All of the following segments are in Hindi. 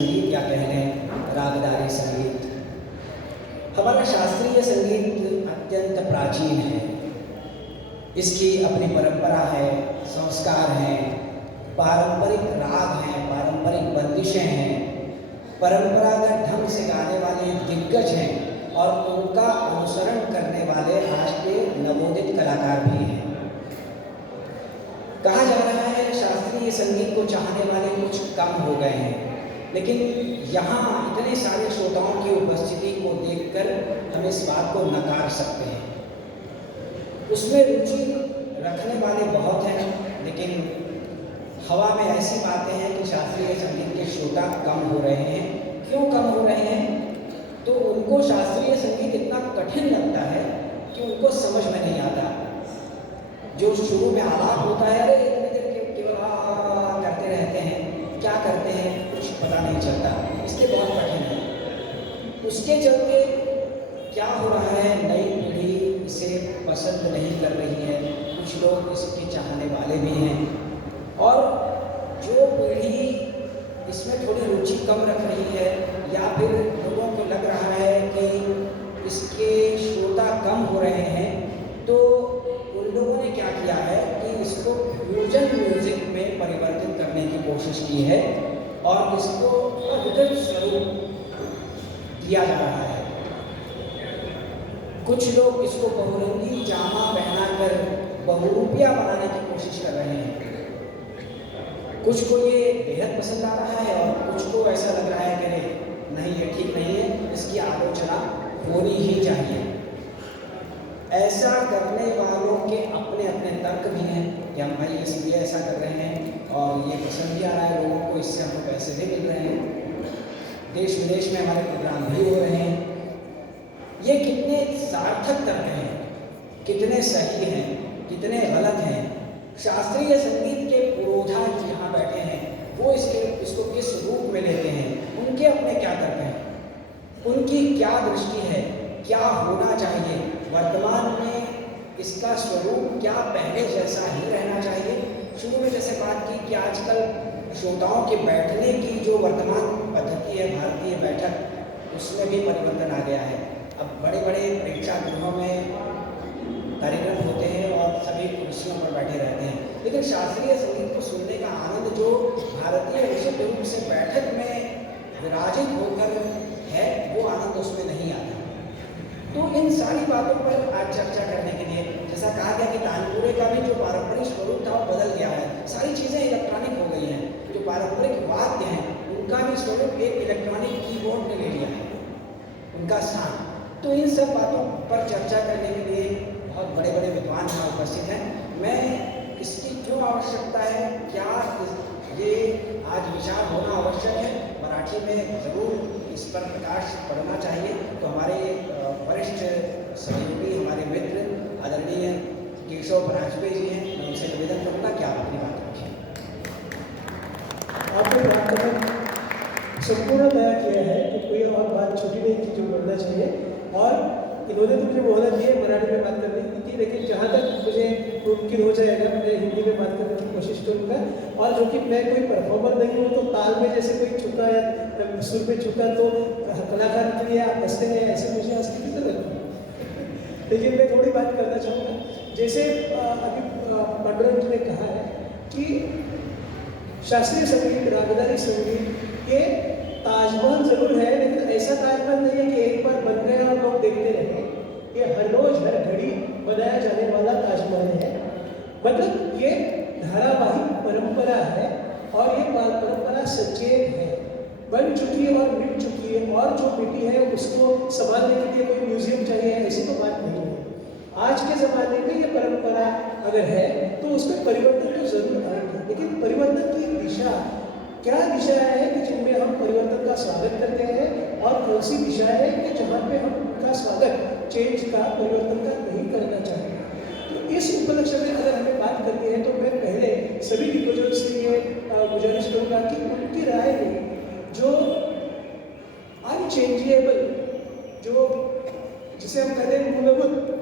संगीत या कह लें रागदारी संगीत। हमारा शास्त्रीय संगीत अत्यंत प्राचीन है। इसकी अपनी परंपरा है, संस्कार हैं, पारंपरिक राग हैं, पारंपरिक बंदिशें हैं, परंपरागत ढंग से गाने वाले दिग्गज हैं और उनका अनुसरण करने वाले आज के नवोदित कलाकार भी हैं। कहा जा रहा है शास्त्रीय संगीत को चाहने वाले कुछ कम हो गए हैं, लेकिन यहाँ इतने सारे श्रोताओं की उपस्थिति को देखकर हम इस बात को नकार सकते हैं। उसमें रुचि रखने वाले बहुत हैं, लेकिन हवा में ऐसी बातें हैं कि शास्त्रीय संगीत के श्रोता कम हो रहे हैं। क्यों कम हो रहे हैं? तो उनको शास्त्रीय संगीत इतना कठिन लगता है कि उनको समझ में नहीं आता। जो शुरू में आलाप होता है, अरे इतनी देर केवल करते रहते हैं, क्या करते हैं कुछ पता नहीं चलता, इसलिए बहुत कठिन है। उसके चलते क्या हो रहा है, नई पीढ़ी इसे पसंद नहीं कर रही है, कुछ लोग इसके चाहने वाले भी हैं, और जो पीढ़ी इसमें थोड़ी रुचि कम रख रही है या फिर लोगों को लग रहा है कि इसके श्रोता कम हो रहे हैं, तो उन लोगों ने क्या किया है कि इसको फ्यूजन म्यूजिक में परिवर्तित करने की कोशिश की है और इसको अद्भुत स्वरूप दिया जा रहा है। कुछ लोग इसको बहुरंगी जामा पहनाकर बहुरूपिया बनाने की कोशिश कर रहे हैं। कुछ को ये बेहद पसंद आ रहा है और कुछ को ऐसा लग रहा है कि नहीं, ये ठीक नहीं है, इसकी आलोचना होनी ही चाहिए। ऐसा करने वालों के अपने अपने तर्क भी हैं कि हम भाई इसलिए ऐसा कर रहे हैं और ये पसंद भी आ रहा है लोगों को, इससे हमको पैसे भी मिल रहे हैं, देश विदेश में हमारे प्रोग्राम भी हो रहे हैं। ये कितने सार्थक तर्क हैं, कितने सही हैं, कितने गलत हैं। शास्त्रीय संगीत के पुरोधा यहाँ बैठे हैं, वो इसको किस रूप में लेते हैं, उनके अपने क्या तर्क हैं, उनकी क्या दृष्टि है, क्या होना चाहिए, वर्तमान में इसका स्वरूप क्या पहले जैसा ही रहना चाहिए। शुरू में जैसे बात की कि आजकल श्रोताओं के बैठने की जो वर्तमान पद्धति है भारतीय बैठक, उसमें भी परिवर्तन आ गया है। अब बड़े बड़े प्रेक्षागृहों में कार्यक्रम होते हैं और सभी कुर्सियों पर बैठे रहते हैं, लेकिन शास्त्रीय संगीत को सुनने का आनंद जो भारतीय विशुद्ध रूप से बैठक में विराजित होकर है, वो आनंद उसमें नहीं आता। तो इन सारी बातों पर आज चर्चा करने के लिए, जैसा कहा गया कि तानपुरे का भी जो पारंपरिक स्वरूप था वो बदल गया है, सारी चीज़ें इलेक्ट्रॉनिक हो गई हैं। जो पारंपरिक वाद्य हैं उनका भी स्वरूप एक इलेक्ट्रॉनिक कीबोर्ड ने ले लिया है उनका स्थान। तो इन सब बातों पर चर्चा करने के लिए बहुत बड़े बड़े विद्वान यहाँ उपस्थित हैं। मैं इसकी क्यों आवश्यकता है, क्या ये आज विचार होना आवश्यक है, मराठी में ज़रूर इस पर प्रकाश पड़ना चाहिए। तो हमारे वरिष्ठ सहयोगी, हमारे मित्र आदरणीय केशव परांजपे जी हैं, मैं उनसे निवेदन करूँगा कि आप अपनी बात रखें। आपने बात संपूर्ण तय किया है कि कोई और बात छोटी नहीं थी जो बढ़ना चाहिए, और इन्होंने तो मुझे मोहलत दी है मराठी में बात करने की, लेकिन जहाँ तक मुझे मुमकिन हो जाएगा मैं हिंदी में बात करने की कोशिश करूँगा। और जो कि मैं कोई परफॉर्मर नहीं हूँ, तो ताल में जैसे कोई छुका या सुर में छुका तो कलाकार के लिए आप हंसते हैं, ऐसे मुझे हंसने की जरूरत नहीं। लेकिन मैं थोड़ी बात करना चाहूँगा। जैसे अभी पांडुरंग जी ने कहा है कि शास्त्रीय संगीत, रागदारी संगीत ये ताजमहल जरूर है, लेकिन ऐसा ताजमहल नहीं है कि एक बार बन गया और लोग देखते रहे। ये हर रोज हर घड़ी बनाया जाने वाला ताजमहल है। मतलब ये धारावाहिक परंपरा है और ये परंपरा सचेत है, बन चुकी है और मिट चुकी है, और जो मिटी है उसको संभालने के लिए कोई म्यूजियम चाहिए, ऐसी तो बात नहीं है। आज के ज़माने में ये परंपरा अगर है तो उसमें परिवर्तन तो जरूर आएगा, लेकिन परिवर्तन की दिशा क्या दिशा है कि जिनमें हम परिवर्तन का स्वागत करते हैं, और कौन सी दिशा है कि जहाँ पे हम उनका स्वागत, चेंज का, परिवर्तन का नहीं करना चाहते। तो इस उपलक्ष्य में अगर हमें बात करनी है तो मैं पहले सभी दिग्गजों से ये गुजारिश करूँगा कि उनकी राय में जो अनचेंजेबल, जो जिसे हम कहते हैं मूलभूत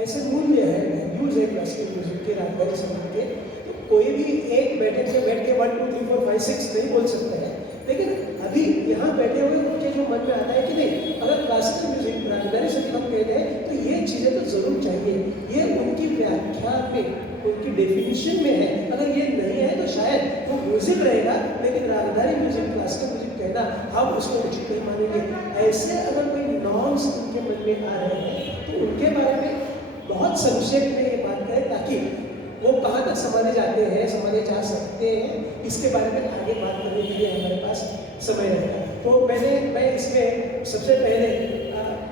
ऐसे मूल्य है, वैल्यूज है क्लासिकल म्यूजिक के, रागदारी संगीत के, तो कोई भी एक बैठक में बैठ के 1 2 3 4 5 6 नहीं बोल सकता है, लेकिन अभी यहाँ बैठे हुए उनके जो मन में आता है कि नहीं, अगर क्लासिकल म्यूजिक रागदारी संगीत हम कहते हैं तो ये चीज़ें तो जरूर चाहिए, ये उनकी व्याख्या में, उनकी डेफिनेशन में है। अगर ये नहीं है तो शायद वो म्यूजिक रहेगा, लेकिन रागदारी म्यूजिक, क्लासिकल म्यूजिक कहना हम उसको उचित नहीं मानेंगे। ऐसे अगर कोई नॉर्म्स उनके मन में आ रहे हैं तो उनके बारे में बहुत संक्षेप में ये बात करें, ताकि वो कहाँ तक समाने जाते हैं, समाने जा सकते हैं, इसके बारे में आगे बात करने के लिए हमारे पास समय रहेगा। तो मैं इसमें सबसे पहले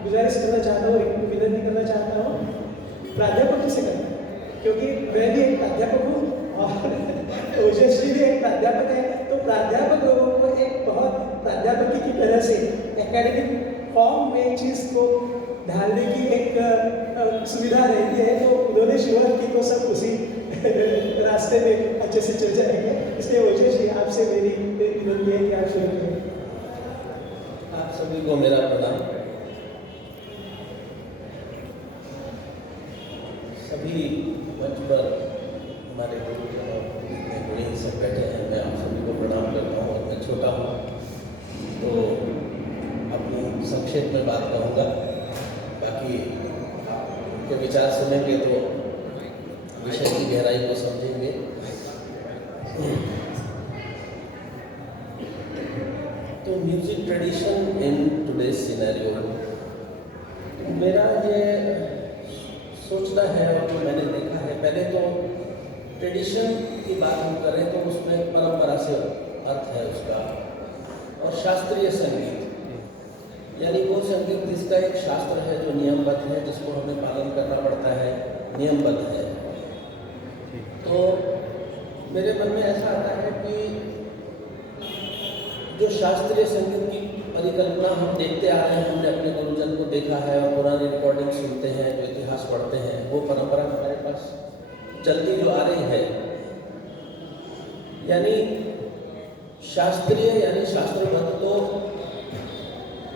गुजारिश करना चाहता हूँ, एक विनती करना चाहता हूँ प्राध्यापक से करना, क्योंकि मैं भी एक प्राध्यापक हूँ और ओजस्वी भी एक प्राध्यापक है। तो प्राध्यापक लोगों को एक बहुत प्राध्यापकी की तरह से एकेडमिक फॉर्म में चीज़ को ढालने की एक सुविधा रहती है, तो उन्होंने शुरुआत की तो सब उसी रास्ते में अच्छे से चल जाएंगे। इसलिए ओजस्वी आपसे मेरी विनती है कि आप शुरू करें। आप सभी को मेरा प्रणाम। सभी मंच पर हमारे गुरु और जितने गुणी सब बैठे हैं, मैं आप सभी को प्रणाम करता हूँ। और मैं छोटा हूँ तो अपनी संक्षेप में बात कहूँगा, बाकी आप उनके विचार सुनेंगे तो विषय की गहराई को समझेंगे। तो music tradition in today's scenario, मेरा ये सोचना है और मैंने देखा है, पहले तो ट्रेडिशन की बात हम करें तो उसमें परंपरा से अर्थ है उसका, और शास्त्रीय संगीत यानी वो संगीत जिसका एक शास्त्र है, जो नियमबद्ध है, जिसको हमें पालन करना पड़ता है, नियमबद्ध है। तो मेरे मन में ऐसा आता है कि जो शास्त्रीय संगीत की परिकल्पना हम देखते आ रहे हैं, हमने अपने गुरुजन को देखा है और पुरानी रिकॉर्डिंग सुनते हैं, जो इतिहास पढ़ते हैं, वो परंपरा हमारे पास चलती जो आ रही है, यानी शास्त्रीय यानी शास्त्रबद्ध। तो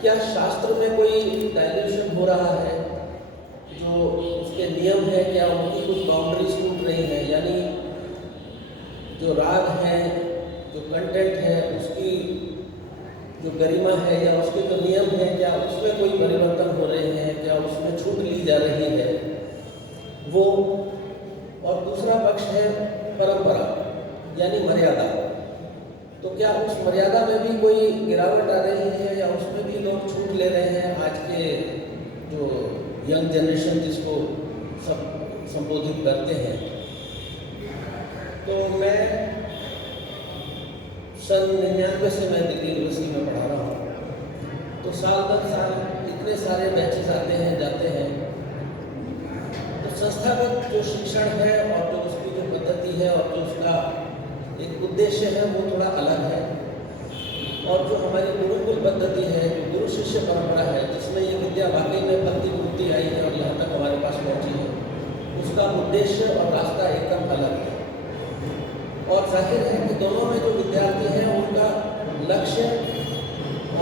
क्या शास्त्र में कोई डायल्यूशन हो रहा है, जो उसके नियम है, क्या उनकी कुछ बाउंड्रीज टूट रही है, यानी जो राग है, जो कंटेंट है, उसकी जो गरिमा है या उसके जो नियम है, क्या उसमें कोई परिवर्तन हो रहे हैं, क्या उसमें छूट ली जा रही है वो। और दूसरा पक्ष है परंपरा यानी मर्यादा। तो क्या उस मर्यादा में भी कोई गिरावट आ रही है या उसमें भी लोग छूट ले रहे हैं? आज के जो यंग जनरेशन जिसको सब संबोधित करते हैं, तो मैं सन 99 से मैं दिल्ली यूनिवर्सिटी में पढ़ा रहा हूँ। तो साल दर साल इतने सारे बैचेस आते हैं जाते हैं। तो संस्थागत जो शिक्षण है और जो उसकी जो पद्धति है और जो उसका एक उद्देश्य है वो थोड़ा अलग है। और जो हमारी गुरुकुल पद्धति है, जो गुरु शिष्य परंपरा है, जिसमें ये विद्या वाकई में भक्ति वृत्ति आई है और यहाँ तक हमारे पास पहुँची है, उसका उद्देश्य और रास्ता एकदम अलग है। और जाहिर है कि दोनों में जो विद्यार्थी हैं उनका लक्ष्य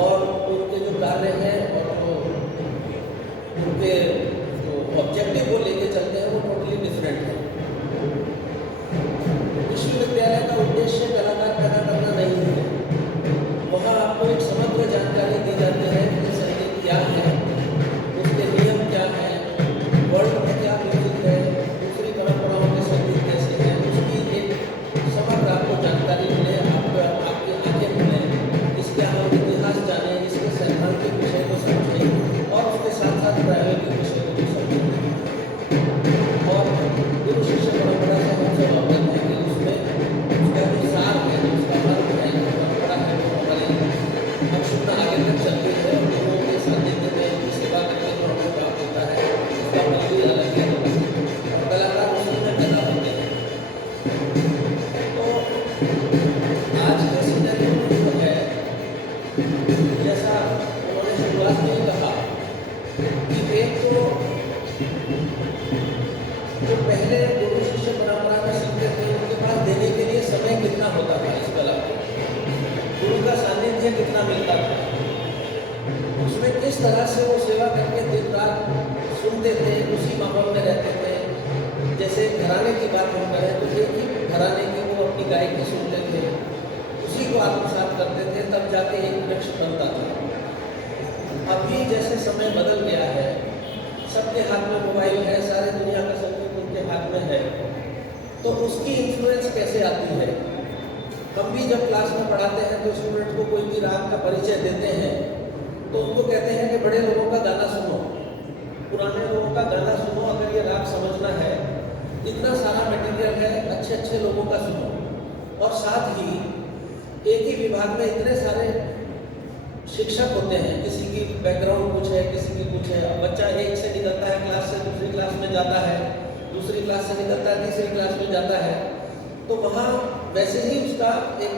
और उनके जो कार्य हैं और जो उनके जो ऑब्जेक्टिव वो लेके चलते हैं वो टोटली डिफरेंट है। विश्वविद्यालय का उद्देश्य कलाकार पैदा करना नहीं है। वहाँ आपको एक समग्र जानकारी दी जाती है कि संगीत क्या है, उसके नियम क्या हैं, वर्ल्ड में क्या म्यूजिक है, दूसरी परंपराओं के संगीत कैसे हैं, उसकी एक समग्र आपको जानकारी मिले, आपको आपकी आंखें खुले, इसके हम इतिहास जाने, इसके सैद्धांतिक विषय को समझें और उसके साथ साथ प्रायोगिक विषय को भी समझें। और गुरु शिष्य परंपरा से हम सब अवगत हैं कि उसमें उसका जो सार है, उसका अर्थ है, जो परंपरा है, वो हमारे अक्षुण्ण आगे तक चलती है। और गुरुओं के सानिध्य में उनकी सेवा करके जो हमें प्राप्त होता है उसका पल भी अलग है और कलाकार उसी में पैदा होते हैं। तो आज के सिनेरियो में जो है, जैसा उन्होंने शुरुआत में ही कहा कि एक तो जो पहले गुरु शिष्य परंपरा में सीखते थे उनके पास देने के लिए समय कितना होता था, इस कला को गुरु का सानिध्य कितना मिलता था, उसमें किस तरह से वो सेवा करके दिन रात सुनते थे, उसी माहौल में रहते थे। जैसे घराने की बात हम करें तो एक ही घराने की वो अपनी गायकी सुनते थे, उसी को आत्मसात करते थे, तब जाके एक वृक्ष बनता था। अभी जैसे समय बदल गया है, सबके हाथ में मोबाइल है, सारे दुनिया का संगीत उनके हाथ में है, तो उसकी इन्फ्लुएंस कैसे आती है? हम भी जब क्लास में पढ़ाते हैं तो स्टूडेंट को कोई भी राग का परिचय देते हैं तो उनको कहते हैं कि बड़े लोगों का गाना सुनो, पुराने लोगों का गाना सुनो, अगर ये राग समझना है, इतना सारा मटेरियल है, अच्छे अच्छे लोगों का सुनो। और साथ ही एक ही विभाग में इतने सारे शिक्षक होते हैं, किसी की बैकग्राउंड कुछ है, किसी की कुछ है। अब बच्चा एक से निकलता है क्लास से, दूसरी क्लास में जाता है, दूसरी क्लास से निकलता है, तीसरी क्लास में जाता है, तो वहाँ वैसे ही उसका एक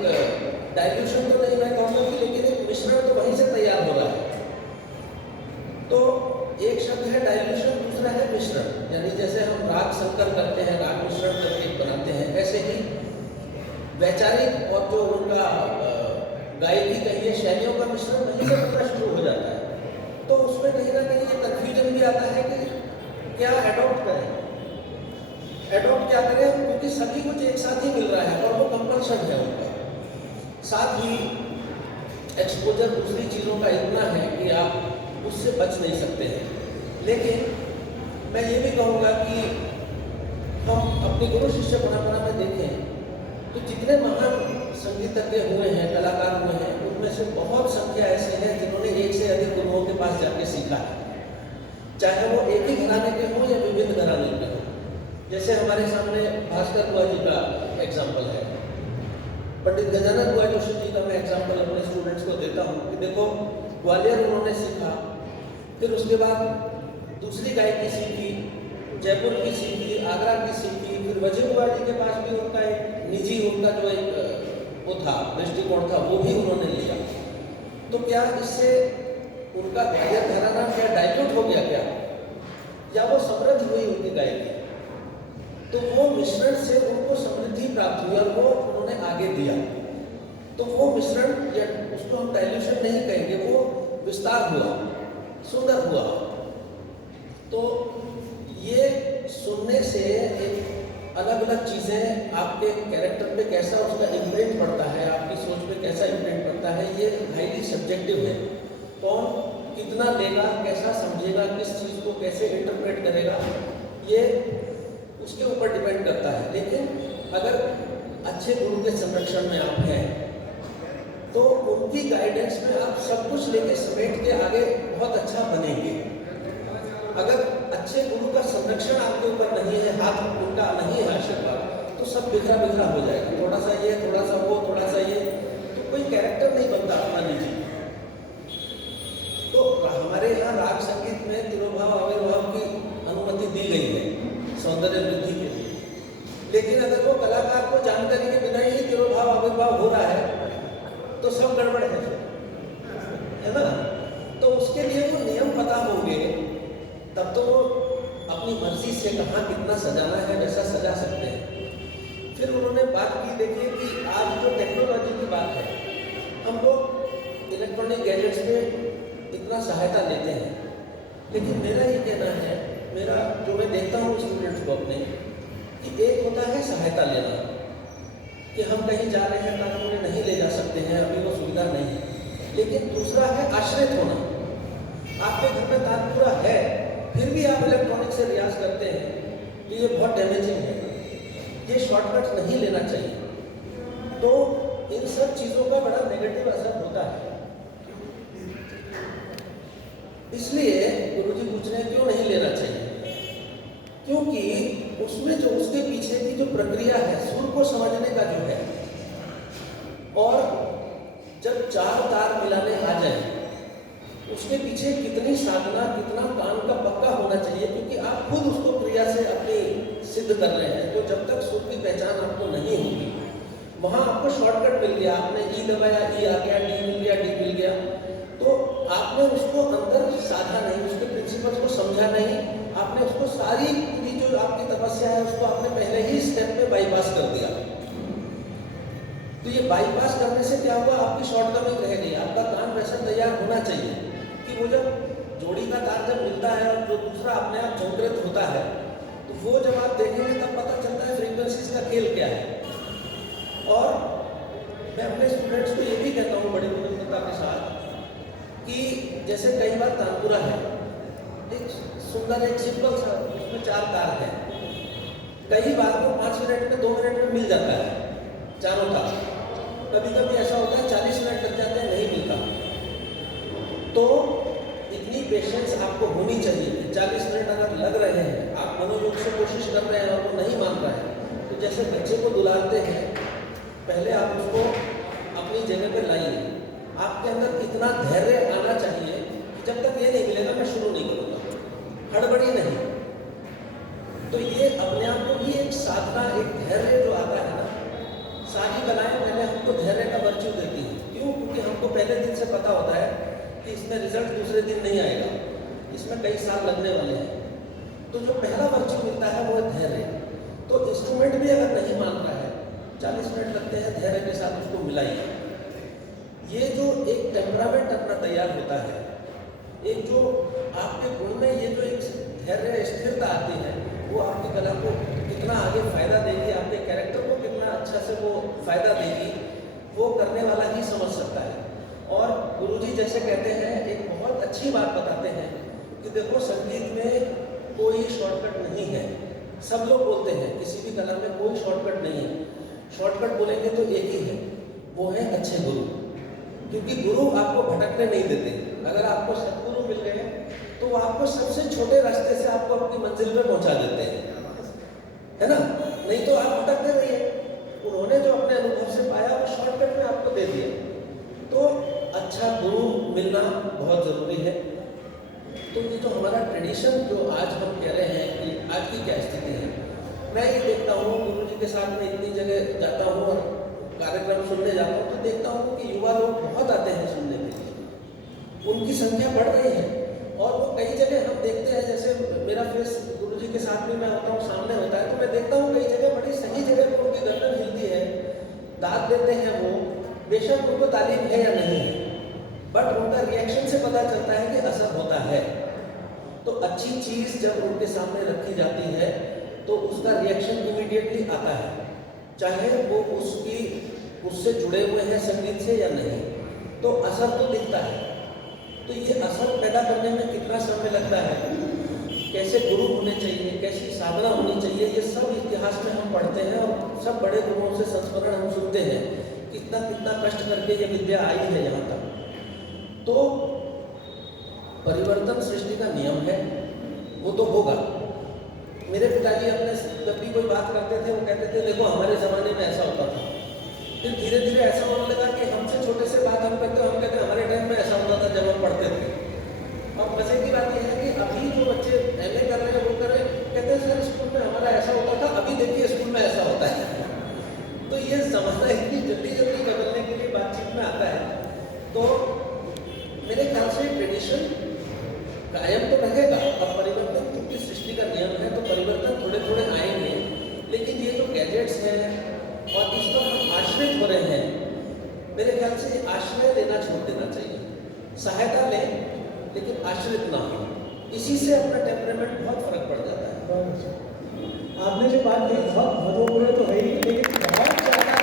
डाइल्यूशन तो नहीं मैं कहूँगा कि, लेकिन एक मिश्रण तो वहीं से तैयार हो रहा है। तो एक शब्द है डाइल्यूशन, दूसरा है मिश्रण। यानी जैसे हम राग संकर करते हैं, राग मिश्रण करके बनाते हैं, ऐसे ही वैचारिक और जो उनका गायकी कहिए शैलियों का मिश्रण वहीं से बनना शुरू हो जाता है। तो उसमें कहीं ना कहीं ये कन्फ्यूजन भी आता है कि क्या एडॉप्ट करें, एडॉप्ट क्या करें, क्योंकि सभी कुछ एक साथ ही मिल रहा है और वो कंपल्शन है उनका। साथ ही एक्सपोजर दूसरी चीज़ों का इतना है कि आप उससे बच नहीं सकते हैं। लेकिन मैं ये भी कहूँगा कि हम अपनी गुरु शिष्य परंपरा में देखें तो जितने महान संगीतज्ञ हुए हैं, कलाकार हुए हैं, उनमें से बहुत संख्या ऐसे हैं जिन्होंने एक से अधिक गुरुओं के पास जाके सीखा है, चाहे वो एक ही घराने के हों या विभिन्न घराने के हों। जैसे हमारे सामने भास्कर बुआ जी का एग्जाम्पल है, पंडित गजानन बुआ जोशी जी का मैं एग्जाम्पल अपने स्टूडेंट्स को देता हूँ कि देखो ग्वालियर उन्होंने सीखा, फिर उसके बाद दूसरी गायकी सीखी, जयपुर की सीखी, आगरा की सीखी, फिर वजीर बुआ जी के पास भी उनका एक निजी उनका जो एक वो था दृष्टिकोण था वो भी उन्होंने लिया। तो क्या इससे उनका ग्वालियर घराना क्या डाइल्यूट हो गया क्या, या वो समृद्ध हुई उनकी गायकी? तो वो मिश्रण से उनको समृद्धि प्राप्त हुई और वो उन्होंने आगे दिया। तो वो मिश्रण, या उसको हम डाइल्यूशन नहीं कहेंगे, वो विस्तार हुआ, सुंदर हुआ। तो ये सुनने से एक अलग अलग चीज़ें आपके कैरेक्टर पे कैसा उसका इम्प्रिंट पड़ता है, आपकी सोच पे कैसा इम्प्रिंट पड़ता है, ये हाईली सब्जेक्टिव है। कौन कितना लेगा, कैसा समझेगा, किस चीज़ को कैसे इंटरप्रेट करेगा, ये उसके ऊपर डिपेंड करता है। लेकिन अगर अच्छे गुरु के संरक्षण में आप हैं तो उनकी गाइडेंस में आप सब कुछ लेके समेट के आगे बहुत अच्छा बनेंगे। अगर अच्छे गुरु का संरक्षण आपके ऊपर नहीं है, हाथ उनका नहीं है आशीर्वाद, तो सब बिखरा बिखरा हो जाएगा, थोड़ा सा ये, थोड़ा सा वो, थोड़ा सा ये, तो कोई कैरेक्टर नहीं बनता अपना निजी। तो हमारे यहाँ राग संगीत में तिरोभाव आविर्भाव की अनुमति दी गई है सौंदर्य वृद्धि के लिए, लेकिन अगर वो कलाकार को जानकारी के बिना ही तिरोभाव आविर्भाव हो रहा है तो सब गड़बड़ है ना? तो उसके लिए वो नियम पता होंगे, तब तो वो अपनी मर्जी से कहाँ कितना सजाना है वैसा सजा सकते हैं। फिर उन्होंने बात की, देखिए कि आज जो टेक्नोलॉजी की बात है, हम लोग इलेक्ट्रॉनिक गैजेट्स में इतना सहायता लेते हैं, लेकिन मेरा ये कहना है, मेरा जो मैं देखता हूँ स्टूडेंट्स को अपने, कि एक होता है सहायता लेना कि हम कहीं जा रहे हैं, ताकि उन्हें नहीं ले जा सकते हैं, अभी वो सुविधा नहीं है। लेकिन दूसरा है आश्रित होना। आपके घर में तानपुरा है, फिर भी आप इलेक्ट्रॉनिक से रियाज करते हैं, तो ये बहुत डैमेजिंग है, ये शॉर्टकट नहीं लेना चाहिए। तो इन सब चीज़ों का बड़ा नेगेटिव असर होता है। इसलिए गुरुजी पूछ रहे हैं क्यों नहीं लेना चाहिए, क्योंकि उसमें जो उसके पीछे की जो प्रक्रिया है, सुर को समझने का जो है, और जब चार तार मिलाने आ जाए उसके पीछे कितनी साधना, कितना कान का पक्का होना चाहिए, क्योंकि आप खुद उसको क्रिया से अपनी सिद्ध कर रहे हैं। तो जब तक सुर की पहचान आपको नहीं होगी, वहाँ आपको शॉर्टकट मिल गया, आपने ई दबाया, ई आ गया, डी मिल गया, डी मिल गया, तो आपने उसको अंदर साधा नहीं, उसके प्रिंसिपल्स को समझा नहीं, आपने उसको सारी पूरी जो आपकी तपस्या है उसको आपने पहले ही स्टेप में बाईपास कर दिया। तो ये बाईपास करने से क्या हुआ, आपकी शॉर्टकमिंग रह गई। आपका कान वैसा तैयार होना चाहिए कि वो जब जोड़ी का तार जब मिलता है और जो दूसरा अपने आप जागृत होता है, तो वो जब आप देखेंगे तब पता चलता है फ्रीक्वेंसीज का खेल क्या है। और मैं अपने स्टूडेंट्स को ये भी कहता हूँ बड़ी विनम्रता के साथ कि जैसे कई बार तानपुरा है, एक सुंदर एक सिंपल सा, उसमें 4 तार हैं, कई बार वो 5 मिनट में 2 मिनट में मिल जाता है चारों तार। कभी कभी ऐसा होता है 40 मिनट लग जाते हैं, नहीं मिलता। तो इतनी पेशेंस आपको होनी चाहिए कि 40 मिनट अगर लग रहे हैं, आप मनोयोग से कोशिश कर रहे हैं और वो नहीं मान रहा है, तो जैसे बच्चे को दुलारते हैं, पहले आप उसको अपनी जगह पे लाइए। आपके अंदर इतना धैर्य आना चाहिए कि जब तक ये नहीं मिलेगा मैं शुरू नहीं करूँगा, हड़बड़ी नहीं। तो ये अपने आप को भी एक साधना, एक धैर्य जो आता है ना, सारी कलाएं पहले हमको धैर्य का वर्च्यू देती हैं। क्यों? क्योंकि हमको पहले दिन से पता होता है कि इसमें रिजल्ट दूसरे दिन नहीं आएगा, इसमें कई साल लगने वाले हैं। तो जो पहला वर्च्यू मिलता है वो है धैर्य। तो इंस्ट्रूमेंट भी अगर नहीं मान रहा है, 40 मिनट लगते हैं, धैर्य के साथ उसको मिलाइए। ये जो एक टेम्परामेंट अपना तैयार होता है, एक जो आपके गुण में ये जो एक धैर्य स्थिरता आती है, वो आपकी कला को कितना आगे फायदा देगी, आपके कैरेक्टर को कितना अच्छा से वो फायदा देगी, वो करने वाला ही समझ सकता है। और गुरुजी जैसे कहते हैं, एक बहुत अच्छी बात बताते हैं कि देखो संगीत में कोई शॉर्टकट नहीं है। सब लोग बोलते हैं किसी भी कला में कोई शॉर्टकट नहीं है। शॉर्टकट बोलेंगे तो एक ही है, वो है अच्छे गुरु। क्योंकि गुरु आपको भटकने नहीं देते। अगर आपको सदगुरु मिल गए तो वो आपको सबसे छोटे रास्ते से आपको अपनी मंजिल पे पहुंचा देते हैं, है ना? नहीं तो आप भटकते रहिए। उन्होंने जो अपने अनुभव से पाया वो शॉर्टकट में आपको दे दिया। तो अच्छा गुरु मिलना बहुत ज़रूरी है। तो ये जो हमारा ट्रेडिशन जो आज हम कह रहे हैं कि आज की क्या स्थिति है, मैं ये देखता हूँ गुरुजी के साथ में इतनी जगह जाता हूँ और कार्यक्रम सुनने जाता हूँ, तो देखता हूँ कि युवा लोग बहुत आते हैं सुनने के लिए। उनकी संख्या बढ़ रही है और वो कई जगह हम देखते हैं, जैसे मेरा फेस गुरुजी के साथ में मैं होता हूँ, सामने होता है, तो मैं देखता हूँ कई जगह बड़ी सही जगह पर उनकी गर्दन हिलती है, दाद देते हैं वो। बेशक उनको तालीम है या नहीं है, बट उनका रिएक्शन से पता चलता है कि असर होता है। तो अच्छी चीज़ जब उनके सामने रखी जाती है तो उसका रिएक्शन इमीडिएटली आता है, चाहे वो उससे जुड़े हुए हैं संगीत से या नहीं, तो असर तो दिखता है। तो ये असर पैदा करने में कितना समय लगता है, कैसे गुरु होने चाहिए, कैसी साधना होनी चाहिए, ये सब इतिहास में हम पढ़ते हैं और सब बड़े गुरुओं से संस्मरण हम सुनते हैं, कितना कितना कष्ट करके ये विद्या आई है यहाँ तक। तो परिवर्तन सृष्टि का नियम है, वो तो होगा। मेरे पिताजी अपने जब भी कोई बात करते थे वो कहते थे देखो हमारे ज़माने में ऐसा होता था। फिर धीरे धीरे ऐसा होने लगा कि हमसे छोटे से बात हम करते, हम कहते हमारे टाइम में ऐसा होता था जब हम पढ़ते थे। और मजे की बात यह है कि अभी जो बच्चे MA कर रहे हैं वो कर रहे हैं, कहते हैं सर स्कूल में हमारा ऐसा होता था, अभी देखिए स्कूल में ऐसा होता है। तो ये ज़माना इतनी जल्दी जल्दी बदलने के लिए बातचीत में आता है। तो मेरे ख्याल से ट्रेडिशन कायम तो रहेगा। अब परिवर्तन क्योंकि सृष्टि का नियम है, तो परिवर्तन थोड़े थोड़े आएंगे। लेकिन ये जो गैजेट्स हैं और इस पर हम आश्रित हो रहे हैं, मेरे ख्याल से आश्रय लेना छोड़ देना चाहिए। सहायता लें लेकिन आश्रित ना हो, इसी से अपना टेम्परामेंट बहुत फर्क पड़ जाता है। आपने जो बात कही बहुत महत्वपूर्ण तो है ही, लेकिन बहुत ज़्यादा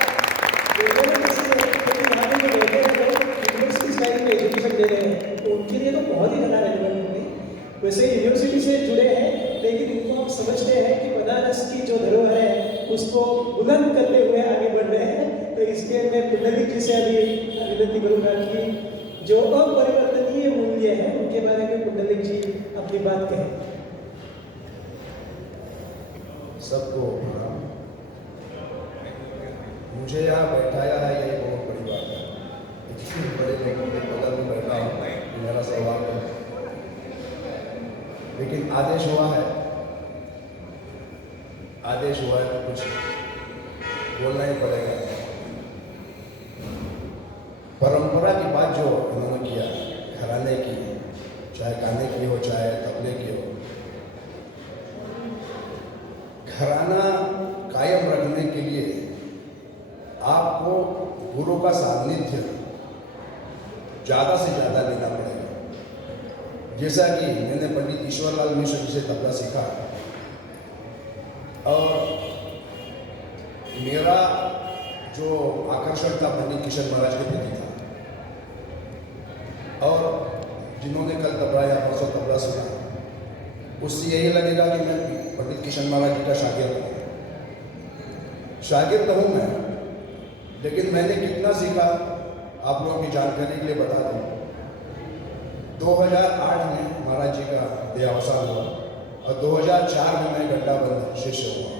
यूनिवर्सिटी स्टाइल में एजुकेशन दे रहे हैं तो उनके लिए तो बहुत ही ज़्यादा रेलिवेंट होगी। वैसे यूनिवर्सिटी से जुड़े हैं लेकिन उनको हम समझते हैं कि बनारस की जो धरोहर है उसको बुलंद करते हुए आगे बढ़ रहे हैं। तो इसलिए मैं पुंडलिक जी से अभी विनती करूँगा कि जो अपरिवर्तनीय मूल्य है उनके बारे में पुंडलिक जी अपनी बात कहें। सबको मुझे यहाँ बैठाया है, यही बहुत बड़ी बात है। इतने बड़े लोगों के बगल में बैठा हूँ, मेरा सवाल है। लेकिन आदेश हुआ है तो कुछ बोलना ही पड़ेगा। परंपरा की बात जो उन्होंने किया, घराने की, चाहे गाने की हो चाहे तबले की हो, घराना कायम रखने के लिए आपको गुरु का सानिध्य ज़्यादा से ज़्यादा लेना पड़ेगा। जैसा कि मैंने पंडित ईश्वरलाल मिश्र जी से तबला सीखा और मेरा जो आकर्षण था पंडित किशन महाराज के प्रति था। और जिन्होंने कल तबला या परसों तबला सुना, उससे यही लगेगा कि मैं पंडित किशन महाराज जी का शागिर्द हूँ। शागिर्द हूँ मैं, लेकिन मैंने कितना सीखा आप लोगों की जानकारी के लिए बता दूँ। 2008 में महाराज जी का देहावसान हुआ और 2004 में मैं गंडाबंधन शिष्य हुआ।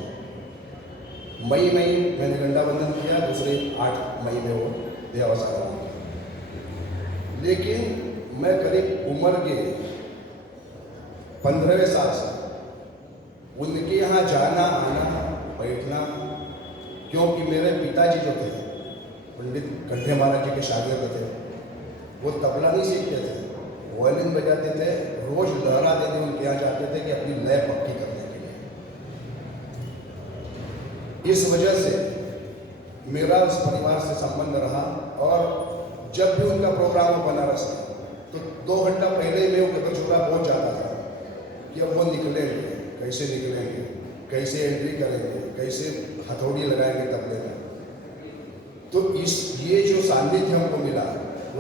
मई में मैंने गंडाबंधन किया, दूसरे 8 मई में वो देहावसान हुआ। लेकिन मैं करीब उम्र के 15वें साल से उनके यहाँ जाना आना बैठना, क्योंकि मेरे पिताजी जो थे पंडित कंठे महाराज जी के शागिर्द थे, वो तबला नहीं सीखते थे, वायलिन बजाते थे, रोज लहराते थे, उनके यहाँ जाते थे कि अपनी लय पक्की करने के लिए। इस वजह से मेरा उस परिवार से संबंध रहा और जब भी उनका प्रोग्राम हो बनारस में तो 2 घंटा पहले ही मैं वो कदरछुरा पहुंच जाता था कि अब वो निकलेंगे, कैसे निकलेंगे, कैसे एंट्री करेंगे, कैसे हथौड़ी लगाएंगे तबले में। तो ये जो सानिध्य हमको मिला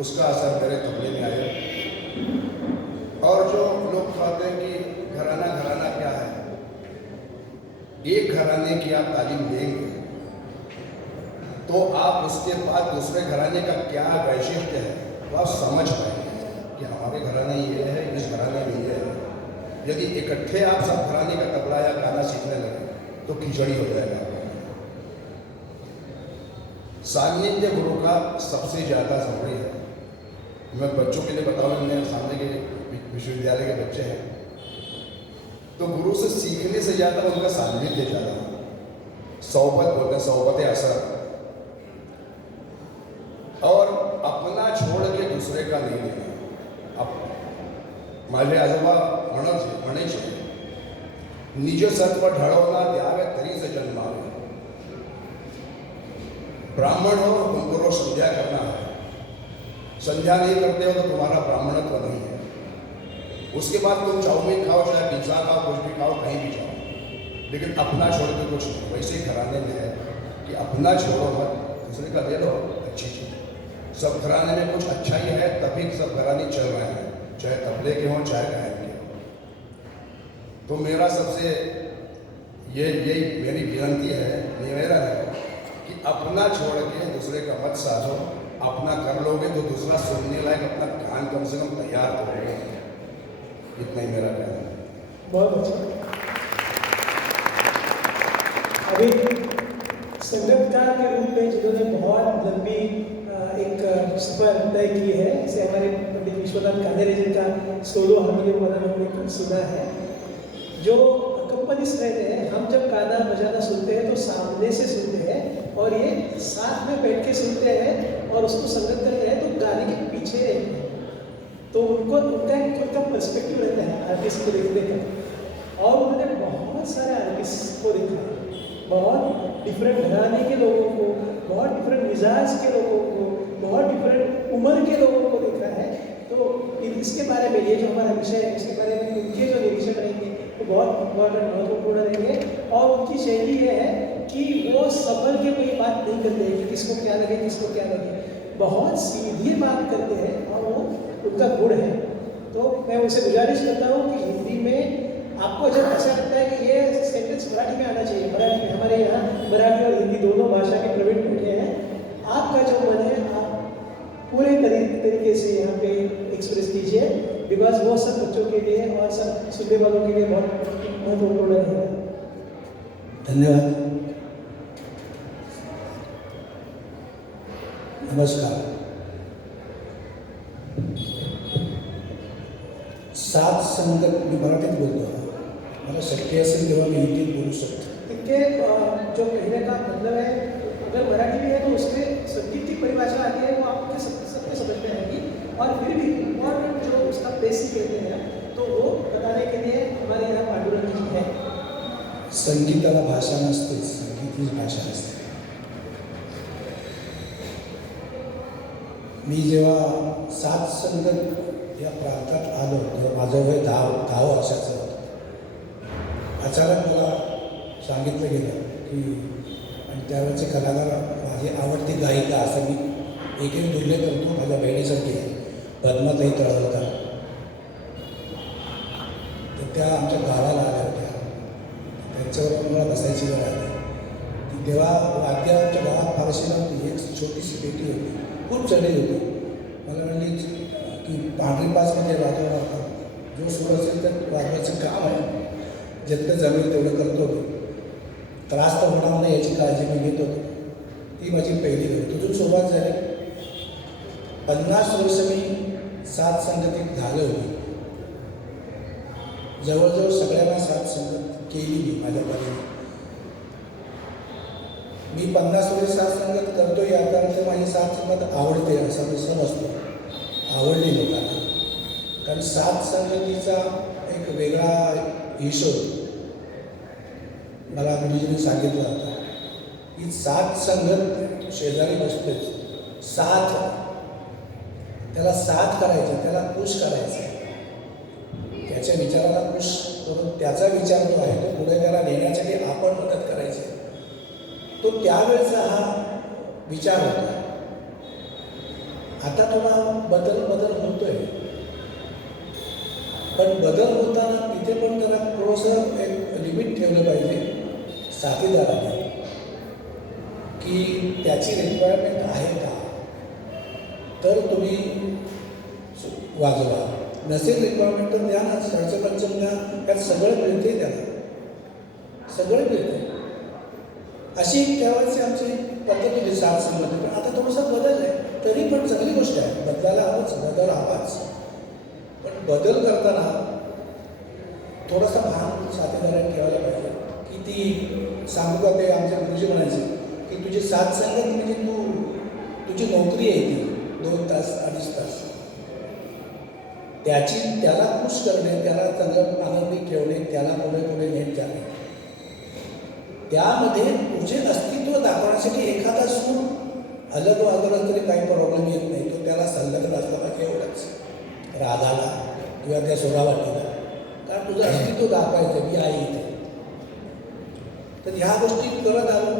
उसका असर मेरे तबले में आया। और जो लोग कहते हैं कि घराना क्या है, एक घराने की आप तालीम लेंगे तो आप उसके बाद दूसरे घराने का क्या वैशिष्ट्य है वो आप समझ पाएंगे कि हमारे घराने ये है, इस घराने में ये है। यदि इकट्ठे आप सब घराने का तबला या गाना सीखने लगे तो खिचड़ी हो जाएगा। सानिध्य गुरु का सबसे ज़्यादा जरूरी है। मैं बच्चों के लिए बताऊँ, मेरे सामने के विश्वविद्यालय के बच्चे हैं, तो गुरु से सीखने से ज़्यादा उनका सानिध्य ज़्यादा, सोहबत बोलते हैं, सोहबत असर, और अपना छोड़ के दूसरे का नहीं लेना। अब माझे आजोबा म्हणायचे निज सत्व ढळवला द्यावे तरी से जन्मावे। ब्राह्मण हो तुमको रोज संध्या करना है, संध्या नहीं करते हो तो तुम्हारा ब्राह्मणत्व नहीं है। उसके बाद तुम चाउमीन खाओ, चाहे पिज्जा खाओ, कुछ भी खाओ, कहीं भी जाओ, लेकिन अपना छोड़ के कुछ नहीं। वैसे ही घराने में है कि अपना छोड़ो मत, दूसरे का ले लो, अच्छी चीज। सब घराने में कुछ अच्छा ही है तभी सब घराने चल रहे हैं, चाहे तबले के हों चाहे गायन के हों। तो मेरा सबसे यही मेरी विनती है, निवेदन है कि अपना छोड़ के दूसरे का मत साधो। अपना कर लोगे तो दूसरा सुनने लायक अपना कान कम से कम तैयार करोगे। इतना ही मेरा कहना है। बहुत अच्छा। अभी संगीतकार के रूप में जिन्होंने बहुत लंबी एक सफर तय की है, जैसे हमारे पंडित विश्वनाथ कानेरे जी का सोलो हारमोनियम वाला हमने सुना है। जो कंपनीस रहते हैं, हम जब गाना बजाना सुनते हैं तो सामने से सुनते हैं और ये साथ में बैठ के सुनते हैं और उसको संगत करते हैं, तो गाने के पीछे रहते हैं। तो उनका पर्सपेक्टिव रहता है आर्टिस्ट को देखने का। और उन्होंने बहुत सारे आर्टिस्ट को देखा है, बहुत डिफरेंट घराने के लोगों को, बहुत डिफरेंट मिजाज के लोगों को, बहुत डिफरेंट उम्र के लोगों को देखा है। तो इसके बारे में ये जो हमारा विषय है, इसके बारे में उनके जो निरीक्षण रहेंगे वो बहुत इम्पोर्टेंट, महत्वपूर्ण रहेंगे। और उनकी शैली ये है कि वो संभल के कोई बात नहीं करते हैं कि किसको क्या लगे, किसको क्या लगे। बहुत सीधी बात करते हैं और वो उनका गुण है। तो मैं उनसे गुजारिश करता हूँ कि हिंदी में आपको जब ऐसा लगता है कि ये सेंटेंस मराठी में आना चाहिए, मराठी में, हमारे यहाँ मराठी और हिंदी दोनों भाषा के प्रवीण बैठे हैं, आपका जो मन है आप पूरे तरीके से यहाँ पे एक्सप्रेस कीजिए, बिकॉज वो सब बच्चों के लिए और सब सुनने वालों के लिए बहुत महत्वपूर्ण है। धन्यवाद। नमस्कार। साथ संगत मी मराठीत बोलतो, मला शक्य असेल तेव्हा मी हिंदीत बोलू शकतो। इनके जो कहने का मतलब है, अगर मराठी में है तो उसमें संगीत की परिभाषा आती है, वो आपके सबके समझ में आएगी। और फिर भी इम्पॉर्टेंट जो उसका बेसिक कहते हैं तो वो बताने के लिए हमारे यहाँ पांडुरंग जी है। संगीताला भाषा नसते, संगीत ही भाषा असते। मी जेव्हा साथ संगत या प्रांतात आलो तेव्हा माझं वय 10 वर्षाचं होतं। अचानक मला सांगितलं गेलं की, आणि त्यावेळेचे कलाकार माझी आवडती गायिका असं मी एक उल्लेख करतो माझ्या बहिणीसाठी पद्माताई तळवलकर. तर त्या आमच्या गावाला आल्या होत्या. त्यांच्याबरोबर मला बसायची वेळ आली. ती तेव्हा वाद्य आमच्या गावात फारशी नव्हती. एक छोटीशी पेटी होती, खूप चढी होती. मला म्हणली की पांढरी पाचमध्ये वाजवणार का? जो सुरू असेल तर वाजवायचं काम आहे, जितकं जमेल तेवढं करतो मी. त्रास तर होणार नाही याची काळजी मी घेत होतो. ती माझी पहिली वेळ. तिथून सुरुवात झाली. 50 वर्ष मी साथ संगतीत झालो होती. जवळजवळ सगळ्यांना साथ संगत केली मी माझ्या परीने. मी 50 वर्ष साथ संगत करतो याचा अर्थ माझी साथ संगत आवडते असा मी समजतो. आवडली लोकांना. कारण साथ संगतीचा एक वेगळा हिशोब मला गुरुजींनी सांगितलं होतं की साथ संगत शेजारी बसतेच. साथ, त्याला साथ करायची, त्याला खुश करायचं, त्याच्या विचाराला खुश करून त्याचा विचार जो आहे तो पुढे त्याला नेण्यासाठी आपण मदत करायची. तो त्यावेळेचा हा विचार होता. आता थोडा बदल होतोय, पण बदल होताना तिथे पण त्याला थोडंसं एक लिमिट ठेवलं पाहिजे साथीदाराने, की त्याची रिक्वायरमेंट आहे का, तर तुम्ही वाजवा. नसेल रिक्वायरमेंट तर द्या ना, सरचपंचम द्या, त्यात सगळं मिळते, त्याला सगळं मिळते. अशी त्यावेळेची आमची पद्धत होती साथ संगती. पण आता थोडंसं बदल आहे, तरी पण चांगली गोष्ट आहे. बदलायला हवंच, बदल हवाच. पण बदल करताना थोडासा भान साथीदाराने ठेवायला पाहिजे. की ती सांगू का, ते आमच्या गुरुजी म्हणायचे की तुझी साथ संगत म्हणजे तुझी नोकरी आहे ती 2 तास 2.5 तास. त्याला खुश करणे, त्याला चांगलं आनंदी ठेवणे, त्याला पुढे नेत जाणे, त्यामध्ये तुझे अस्तित्व दाखवण्यासाठी एखादा सूर अलग वाजवला तरी काही प्रॉब्लेम येत नाही. तो त्याला संलग्न असला पाहिजे एवढंच, रागाला किंवा त्या सुरावाटीला. कारण तुझं अस्तित्व दाखवायचं मी आहे इथे. तर ह्या गोष्टी करत आलो.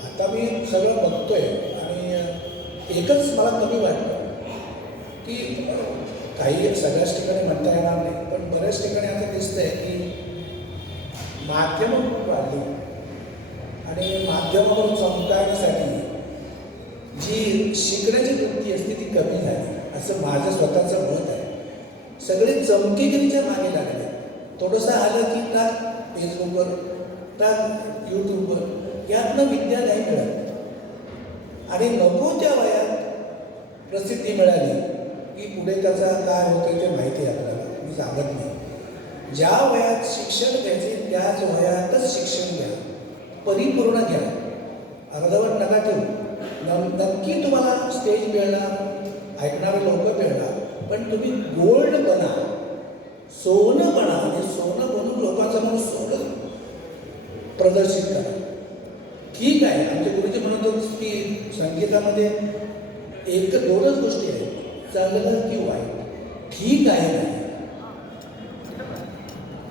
आता मी सगळं बघतोय आणि एकच मला कमी वाटतं की काही सगळ्याच ठिकाणी म्हणता येणार नाही, पण बऱ्याच ठिकाणी आता दिसतंय की माध्यमं खूप वाढली आणि माध्यमावरून चमकायसाठी जी शिकण्याची वृत्ती असते ती कमी झाली, असं माझं स्वतःचं मत आहे. सगळे चमकेगिरीच्या मागे लागले. थोडंसं आलं की टाक फेसबुकवर, टाक यूट्यूबवर, यातनं विद्या नाही मिळत. आणि नको त्या वयात प्रसिद्धी मिळाली की पुढे त्याचा काय होतं ते माहिती आहे आपल्याला. मी सांगत नाही. ज्या वयात शिक्षण घ्यायचे त्याच वयातच शिक्षण घ्या, परिपूर्ण घ्या, अर्धवट नका ठेवू. नक्की तुम्हाला स्टेज मिळणार, ऐकणारे लोक मिळणार, पण तुम्ही गोल्ड बना, सोनं बना आणि सोनं बनून लोकांसमोर सोनं प्रदर्शित करा. ठीक आहे, आमचे गुरुजी म्हणत होते की संगीतामध्ये 1-2च गोष्टी आहेत, चांगलं की वाईट. ठीक आहे नाही,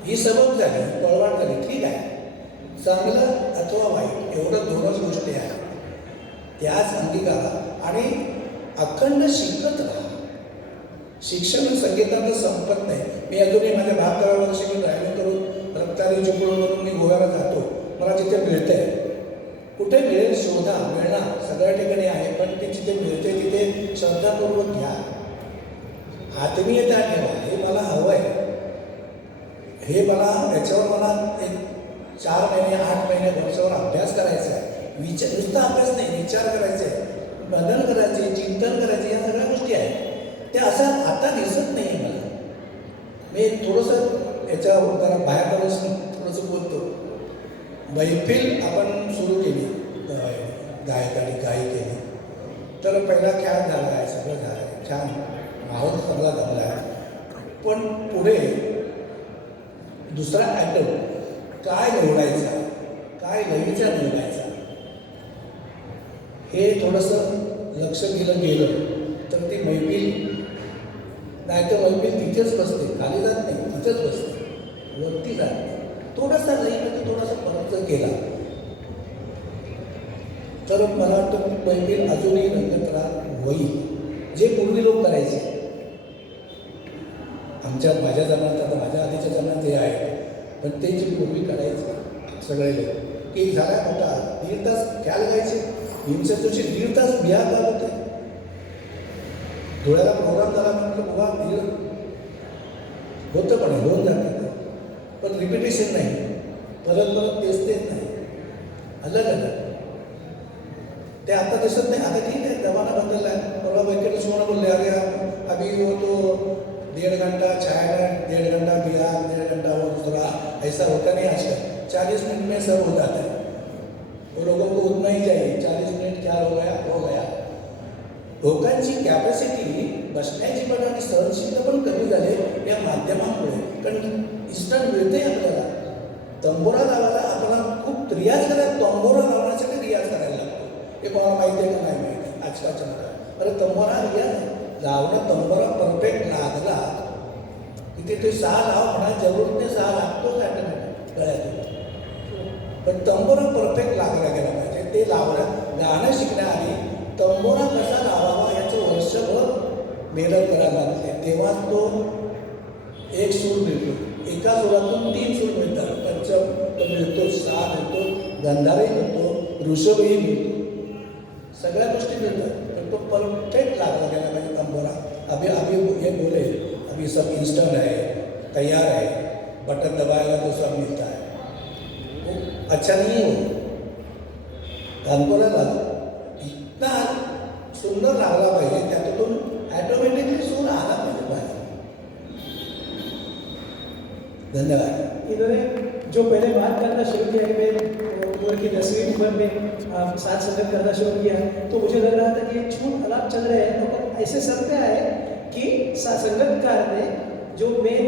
ही सबब झाली, पळवाट झाली, ठीक आहे. चांगलं अथवा वाईट एवढं 2च गोष्टी आहेत, त्याच अंगीकारा आणि अखंड शिकत राहा. शिक्षण संगीताचं संपत नाही. मी अजूनही माझ्या 72व्या वर्षी मी ड्रायव्हिंग करून रक्तारी चिपळूण करून मी गोव्याला जातो. मला तिथे मिळतंय, कुठे मिळेल शोधा, मिळणार सगळ्या ठिकाणी आहे, पण ते जिथे मिळते तिथे श्रद्धापूर्वक घ्या, आत्मीयता ठेवा. हे मला हवं आहे, हे मला याच्यावर मला एक 4 महिने 8 महिने वर्षावर अभ्यास करायचा आहे. नुसता अभ्यास नाही, विचार करायचे, बदल करायचे, चिंतन करायचे, या सगळ्या गोष्टी आहेत. त्या असं आता दिसत नाही आहे मला. मी थोडंसं याच्यावर जरा बाहेर जाऊन थोडंसं बोलतो. मैफिल आपण सुरू केली गायक आणि गायिकेने, तर पहिला खेळ झाला आहे, सगळं झालं आहे, छान माहोल चांगला जमला आहे. पण पुढे दुसरा ॲटम काय निवडायचा, काय नवीचा निवडायचा, हे थोडंसं लक्ष दिलं गेलं तर ती मैफिल, नाही तर मैफिल तिथेच बसते, खाली जात नाही, तिथेच बसते, वरती जात. थोडासा लईमध्ये थोडासा फरक जर केला, तर मला वाटतं की मैफिल अजूनही रंगतदार होईल. जे पूर्वी लोक करायचे, माझ्या जमान्यात, आता माझ्या आधीच्या जमान्यात हे आहे, पण ते जे पूर्वी करायचे सगळे लोक की झाल्या मोठा 1.5 तास ख्याल गायचे. भीमसेन जोशी 1.5 तास बिहार गात होते. धुळ्याला प्रोग्राम झाला म्हटलं बघा होतं, पण होऊन जातं, पण रिपिटेशन नाही, परत परत तेच नाही, अलग अलग. ते आता दिसत नाही. आता ठीक आहे, जमाना बदलला आहे. परवा व्यंकटेश सोना बोलले, अरे अभी वो तो 1.5 घंटा छायाग्रहण, 1.5 घंटा बिहार, 1.5 घंटा वो दूसरा, ऐसा होता नहीं आजकल. 40 मिनट में सब हो जाता है. वो लोगों को उतना ही चाहिए. 40 मिनट क्या हो गया, हो गया. लोकांची कॅपॅसिटी बसण्याची पण आणि सहनशीलता पण कमी झाली या माध्यमांमुळे. कारण इन्स्टंट मिळते आपल्याला. तंबोरा लावायला आपल्याला खूप रियाज करायला, तंबोरा लावण्यासाठी रियाज करायला लागतो. हे कोणाला माहिती आहे का नाही माहिती आजकालच्या मुलाला. अरे तंबोरा रियाज लावणं, तंबोरा परफेक्ट लागला की ते 6 लाव म्हणा, जरूर ते 6 लागतोच ॲटोमॅटिक गळ्यातून. पण तंबोरा परफेक्ट लागला गेला पाहिजे. ते गाणं शिकण्याआधी तंबोरा कसा लावावा याचं वर्षभर मेहनत करायला लागते. तेव्हा तो एक सूर मिळतो. एका सुरातून 3 सूर मिळतात. पंचम तो मिळतो, 6 मिळतो, गंधारही मिळतो, ऋषभही मिळतो, सगळ्या गोष्टी मिळतात. पण तो परफेक्ट लागला गेला पाहिजे तंबोरा. अभी ये बोले अभी सब इंस्टेंट है, तैयार है, बटन दबाएगा तो सब मिलता है. वो अच्छा नहीं हो. तंबोरा इतना सुंदर लागला पाहिजे, त्यातून ॲटोमॅटिकली सूर आला पाहिजे बाहेर. धन्यवाद. इन्होंने जो पहले बात करना शुरू किया कि मैं उम्र की 10वीं उम्र में साथ संगत करना शुरू किया, तो मुझे लग रहा था कि ये छूट अलाप चल रहे हैं. तो ऐसे सब में आए कि संगतकार ने जो मेन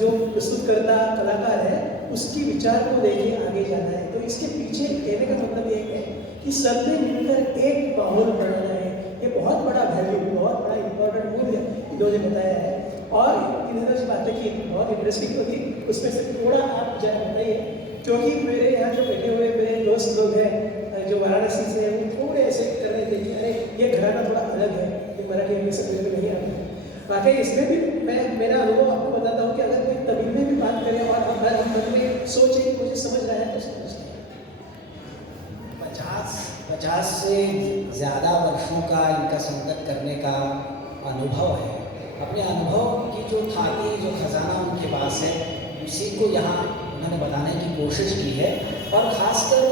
जो प्रस्तुत करता कलाकार है उसकी विचार को लेके आगे जाना है. तो इसके पीछे कहने का मतलब ये है कि सबने मिलकर एक माहौल बनाना है. ये बहुत बड़ा वैल्यू, बहुत बड़ा इम्पोर्टेंट मूल्य इन्होंने बताया है. और इन्होंने जो बातें की बहुत इंटरेस्टिंग होगी. उसमें से थोड़ा आप जरा बताइए, क्योंकि मेरे यहाँ जो बैठे हुए मेरे दोस्त लोग हैं जो वाराणसी से हैं, वो थोड़े ऐसे कर रहे थे कि अरे ये घराना थोड़ा अलग है, ये मराठी में समझ में नहीं आता. वाकई इसमें भी मैं मेरा अनुभव आपको बताता हूँ कि अगर कोई तमिल में भी बात करे और अगर हम मन में सोचे कि मुझे समझ रहा है तो समझ रहा है. 50 से ज़्यादा वर्षों का इनका संगत करने का अनुभव है. अपने अनुभव की जो थाली, जो खजाना उनके पास है, उसी को यहाँ उन्होंने बताने की कोशिश की है. और ख़ासकर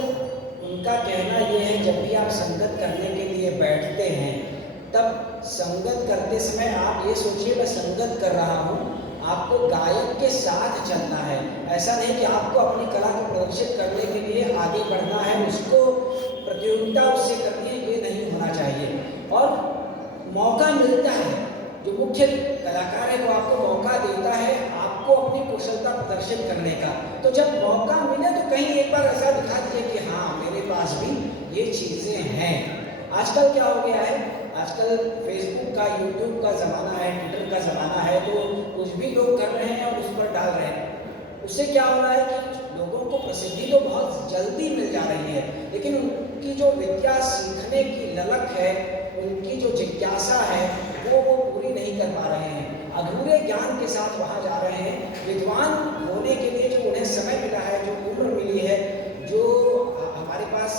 उनका कहना ये है, जब भी आप संगत करने के लिए बैठते हैं तब संगत करते समय आप ये सोचिए मैं संगत कर रहा हूँ. आपको गायक के साथ चलना है. ऐसा नहीं कि आपको अपनी कला को प्रदर्शित करने के लिए आगे बढ़ना है, उसको प्रतियोगिता उससे करनी है, ये नहीं होना चाहिए. और मौका मिलता है, जो मुख्य कलाकार है वो आपको मौका देता है आपको अपनी कुशलता प्रदर्शित करने का. तो जब मौका मिले तो कहीं एक बार ऐसा दिखा दीजिए कि हाँ मेरे पास भी ये चीज़ें हैं. आजकल क्या हो गया है, आजकल फेसबुक का, यूट्यूब का ज़माना है, ट्विटर का ज़माना है, तो कुछ भी लोग कर रहे हैं और उस पर डाल रहे हैं. उससे क्या हो रहा है कि लोगों को प्रसिद्धि तो बहुत जल्दी मिल जा रही है, लेकिन उनकी जो विद्या सीखने की ललक है, उनकी जो जिज्ञासा है वो पूरी नहीं कर पा रहे हैं. अधूरे ज्ञान के साथ वहाँ जा रहे हैं. विद्वान होने के लिए जो उन्हें समय मिला है, जो उम्र मिली है, जो हमारे पास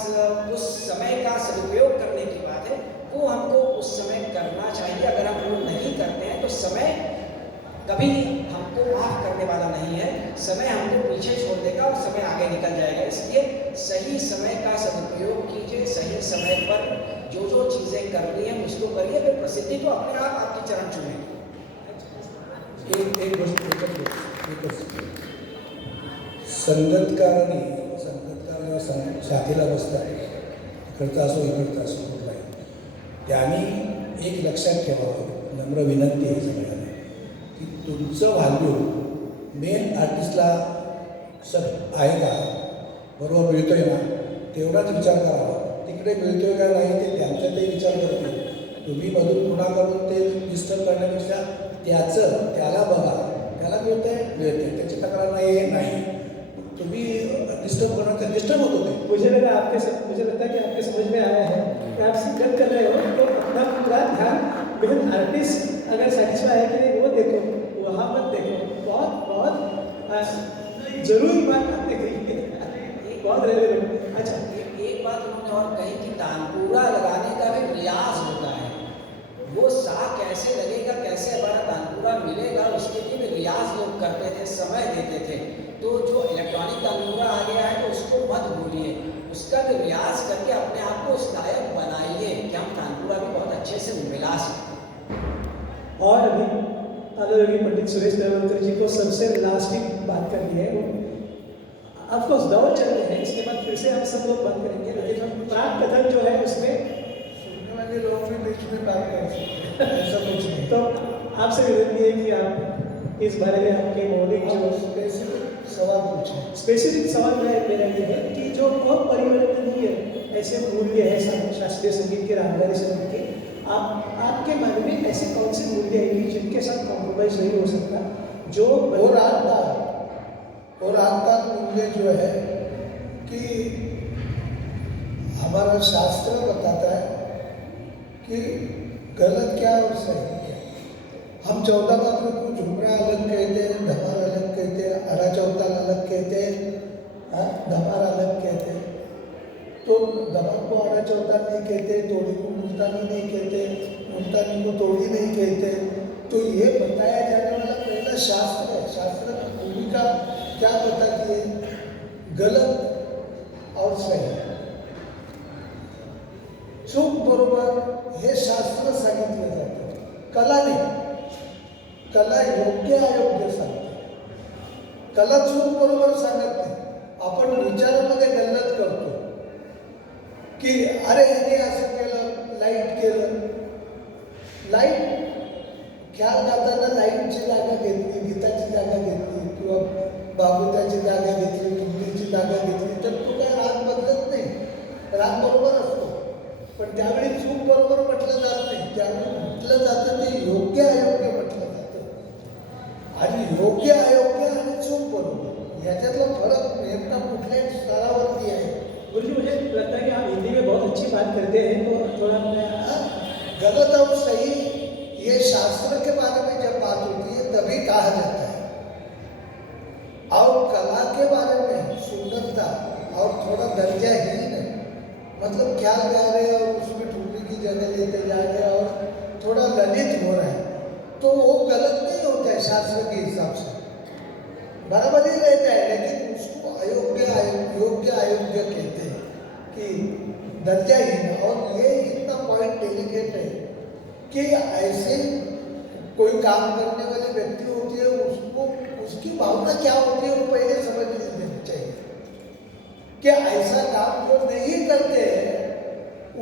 उस समय का सदुपयोग करने की बात है, वो हमको उस समय करना चाहिए. अगर हम वो नहीं करते हैं तो समय कभी हमको माफ़ करने वाला नहीं है. समय हमको पीछे छोड़ देगा और समय आगे निकल जाएगा. इसलिए सही समय का सदुपयोग कीजिए. सही समय पर जो जो चीज़ें करनी है उसको करिए. फिर प्रसिद्धि को अपने आप आपके चरण चुनेगी. एक गोष्ट संगतकारांनी साथीला बसतात, इकडचा असो इकडचा असो कुठलाही, त्यांनी एक लक्षात ठेवावं. नम्र विनंती आहे सगळ्यांना की तुमचं व्हॅल्यू मेन आर्टिस्टला आहे का, बरोबर मिळतोय ना, तेवढाच विचार करावा. तिकडे मिळतोय का नाही ते त्यांच्यातही विचार करतील. तुम्ही मधून पुन्हा करून ते डिस्टर्ब करण्यापेक्षा त्याला बघा, त्याला मिळते त्याची तक्रार नाही. तुम्ही डिस्टर्ब करना था, डिस्टर्ब होत होते. मुझे लगता है कि आपके समझ में आया है कि आप शिरकत कर रहे हो तो अपना पूरा ध्यान मेन आर्टिस्ट अगर सेटिस्फाई है कि नहीं वो देखो, वहाँ मत देखो. बहुत जरूरी बात आपने कही है, बहुत रेलेवेंट. अच्छा, एक बात उन्होंने और कही कि तानपुरा लगाने का भी रियाज होता है. वो सा कैसे लगेगा, कैसे हमारा तानपुरा मिलेगा, उसके लिए भी रियाज लोग करते थे, समय देते थे. तो जो इलेक्ट्रॉनिक तानपुरा आ गया है तो उसको मत भूलिए, उसका भी रियाज करके अपने आप को उस लायक बनाइए कि हम तानपुरा भी बहुत अच्छे से मिला सकें. और अभी आदरणीय पंडित सुरेश देवरकर जी को सबसे लास्ट में बात करनी है. ऑफकोर्स दौर चल रहे हैं, इसके बाद फिर से आप सब लोग बात करेंगे, लेकिन हम प्राक कथन जो है उसमें सुनने वाले लोग भी बीच में बात कर सकते हैं, ऐसा कुछ नहीं. तो आपसे विनती है कि आप इस बारे में आपके मौलिक जो स्पेसिफिक सवाल पूछें. स्पेसिफिक सवाल मेरा ये है कि जो अपरिवर्तनीय ऐसे मूल्य है शास्त्रीय संगीत के, रागदारी संगीत के, आपके मन में ऐसे कौन से मूल्य हैं कि जिनके साथ कॉम्प्रोमाइज नहीं हो सकता, जो और रागदार मूल्य जो है कि हमारा शास्त्र बताता है कि गलत क्या और सही क्या. हम 14 मात्र को झुमरा अलग कहते हैं, धमार अलग कहते हैं, अड़ा चौताल अलग कहते हैं, धमार अलग कहते हैं. तो धमार को अड़ा चौताल नहीं कहते, तोड़ी को मुल्तानी नहीं कहते, मुल्तानी को तोड़ी नहीं कहते. तो ये बताया जाने वाला पहला शास्त्र है. शास्त्र की भूमिका क्या बताती है, गलत और सही, चूक बरोबर हे शास्त्र सांगितलं जातं. कला नाही, कला योग्य अयोग्य सांगते. कला चूक बरोबर सांगत नाही. आपण विचारामध्ये गल्लत करतो की अरे याने असं केलं, लाईट केलं. लाईट ख्याल गाताना लाईटची जागा घेतली, गीताची जागा घेतली किंवा बाबुताची जागा घेतली, तुमची जागा घेतली तर तो काय राग बदलत नाही, राग बरोबर असतो. पण त्यावेळी चूक बरोबर म्हटलं जात नाही, त्यावेळी म्हटलं जातं ते योग्य अयोग्य म्हटलं जातं. आणि योग्य अयोग्य आणि चूक बरोबर याच्यातला फरक नेमका कुठल्याही स्तरावरती आहे. गुरुजी, मुझे लगता है कि आप हिंदी में बहुत अच्छी बात करते हैं, तो थोड़ा गलत और सही ये शास्त्र के बारे में जब बात होती है तभी कहा जाता है. और कला के बारे में सुंदरता और थोड़ा दर्जाहीन, मतलब ख्याल गा रहे और उसमें ठुमरी की जगह लेते जा रहे और थोड़ा ललित हो रहा है, तो वो गलत नहीं होता है शास्त्र के हिसाब से, बराबर ही रहता है. लेकिन उसको योग्य अयोग्य कहते हैं कि दर्जाहीन. और ये इतना पॉइंट डेलिकेट है कि ऐसे कोई काम करने वाली व्यक्ति होती है, उसको उसकी भावना क्या होती है वो पहले समझ लेनी चाहिए कि ऐसा काम जो नहीं करते हैं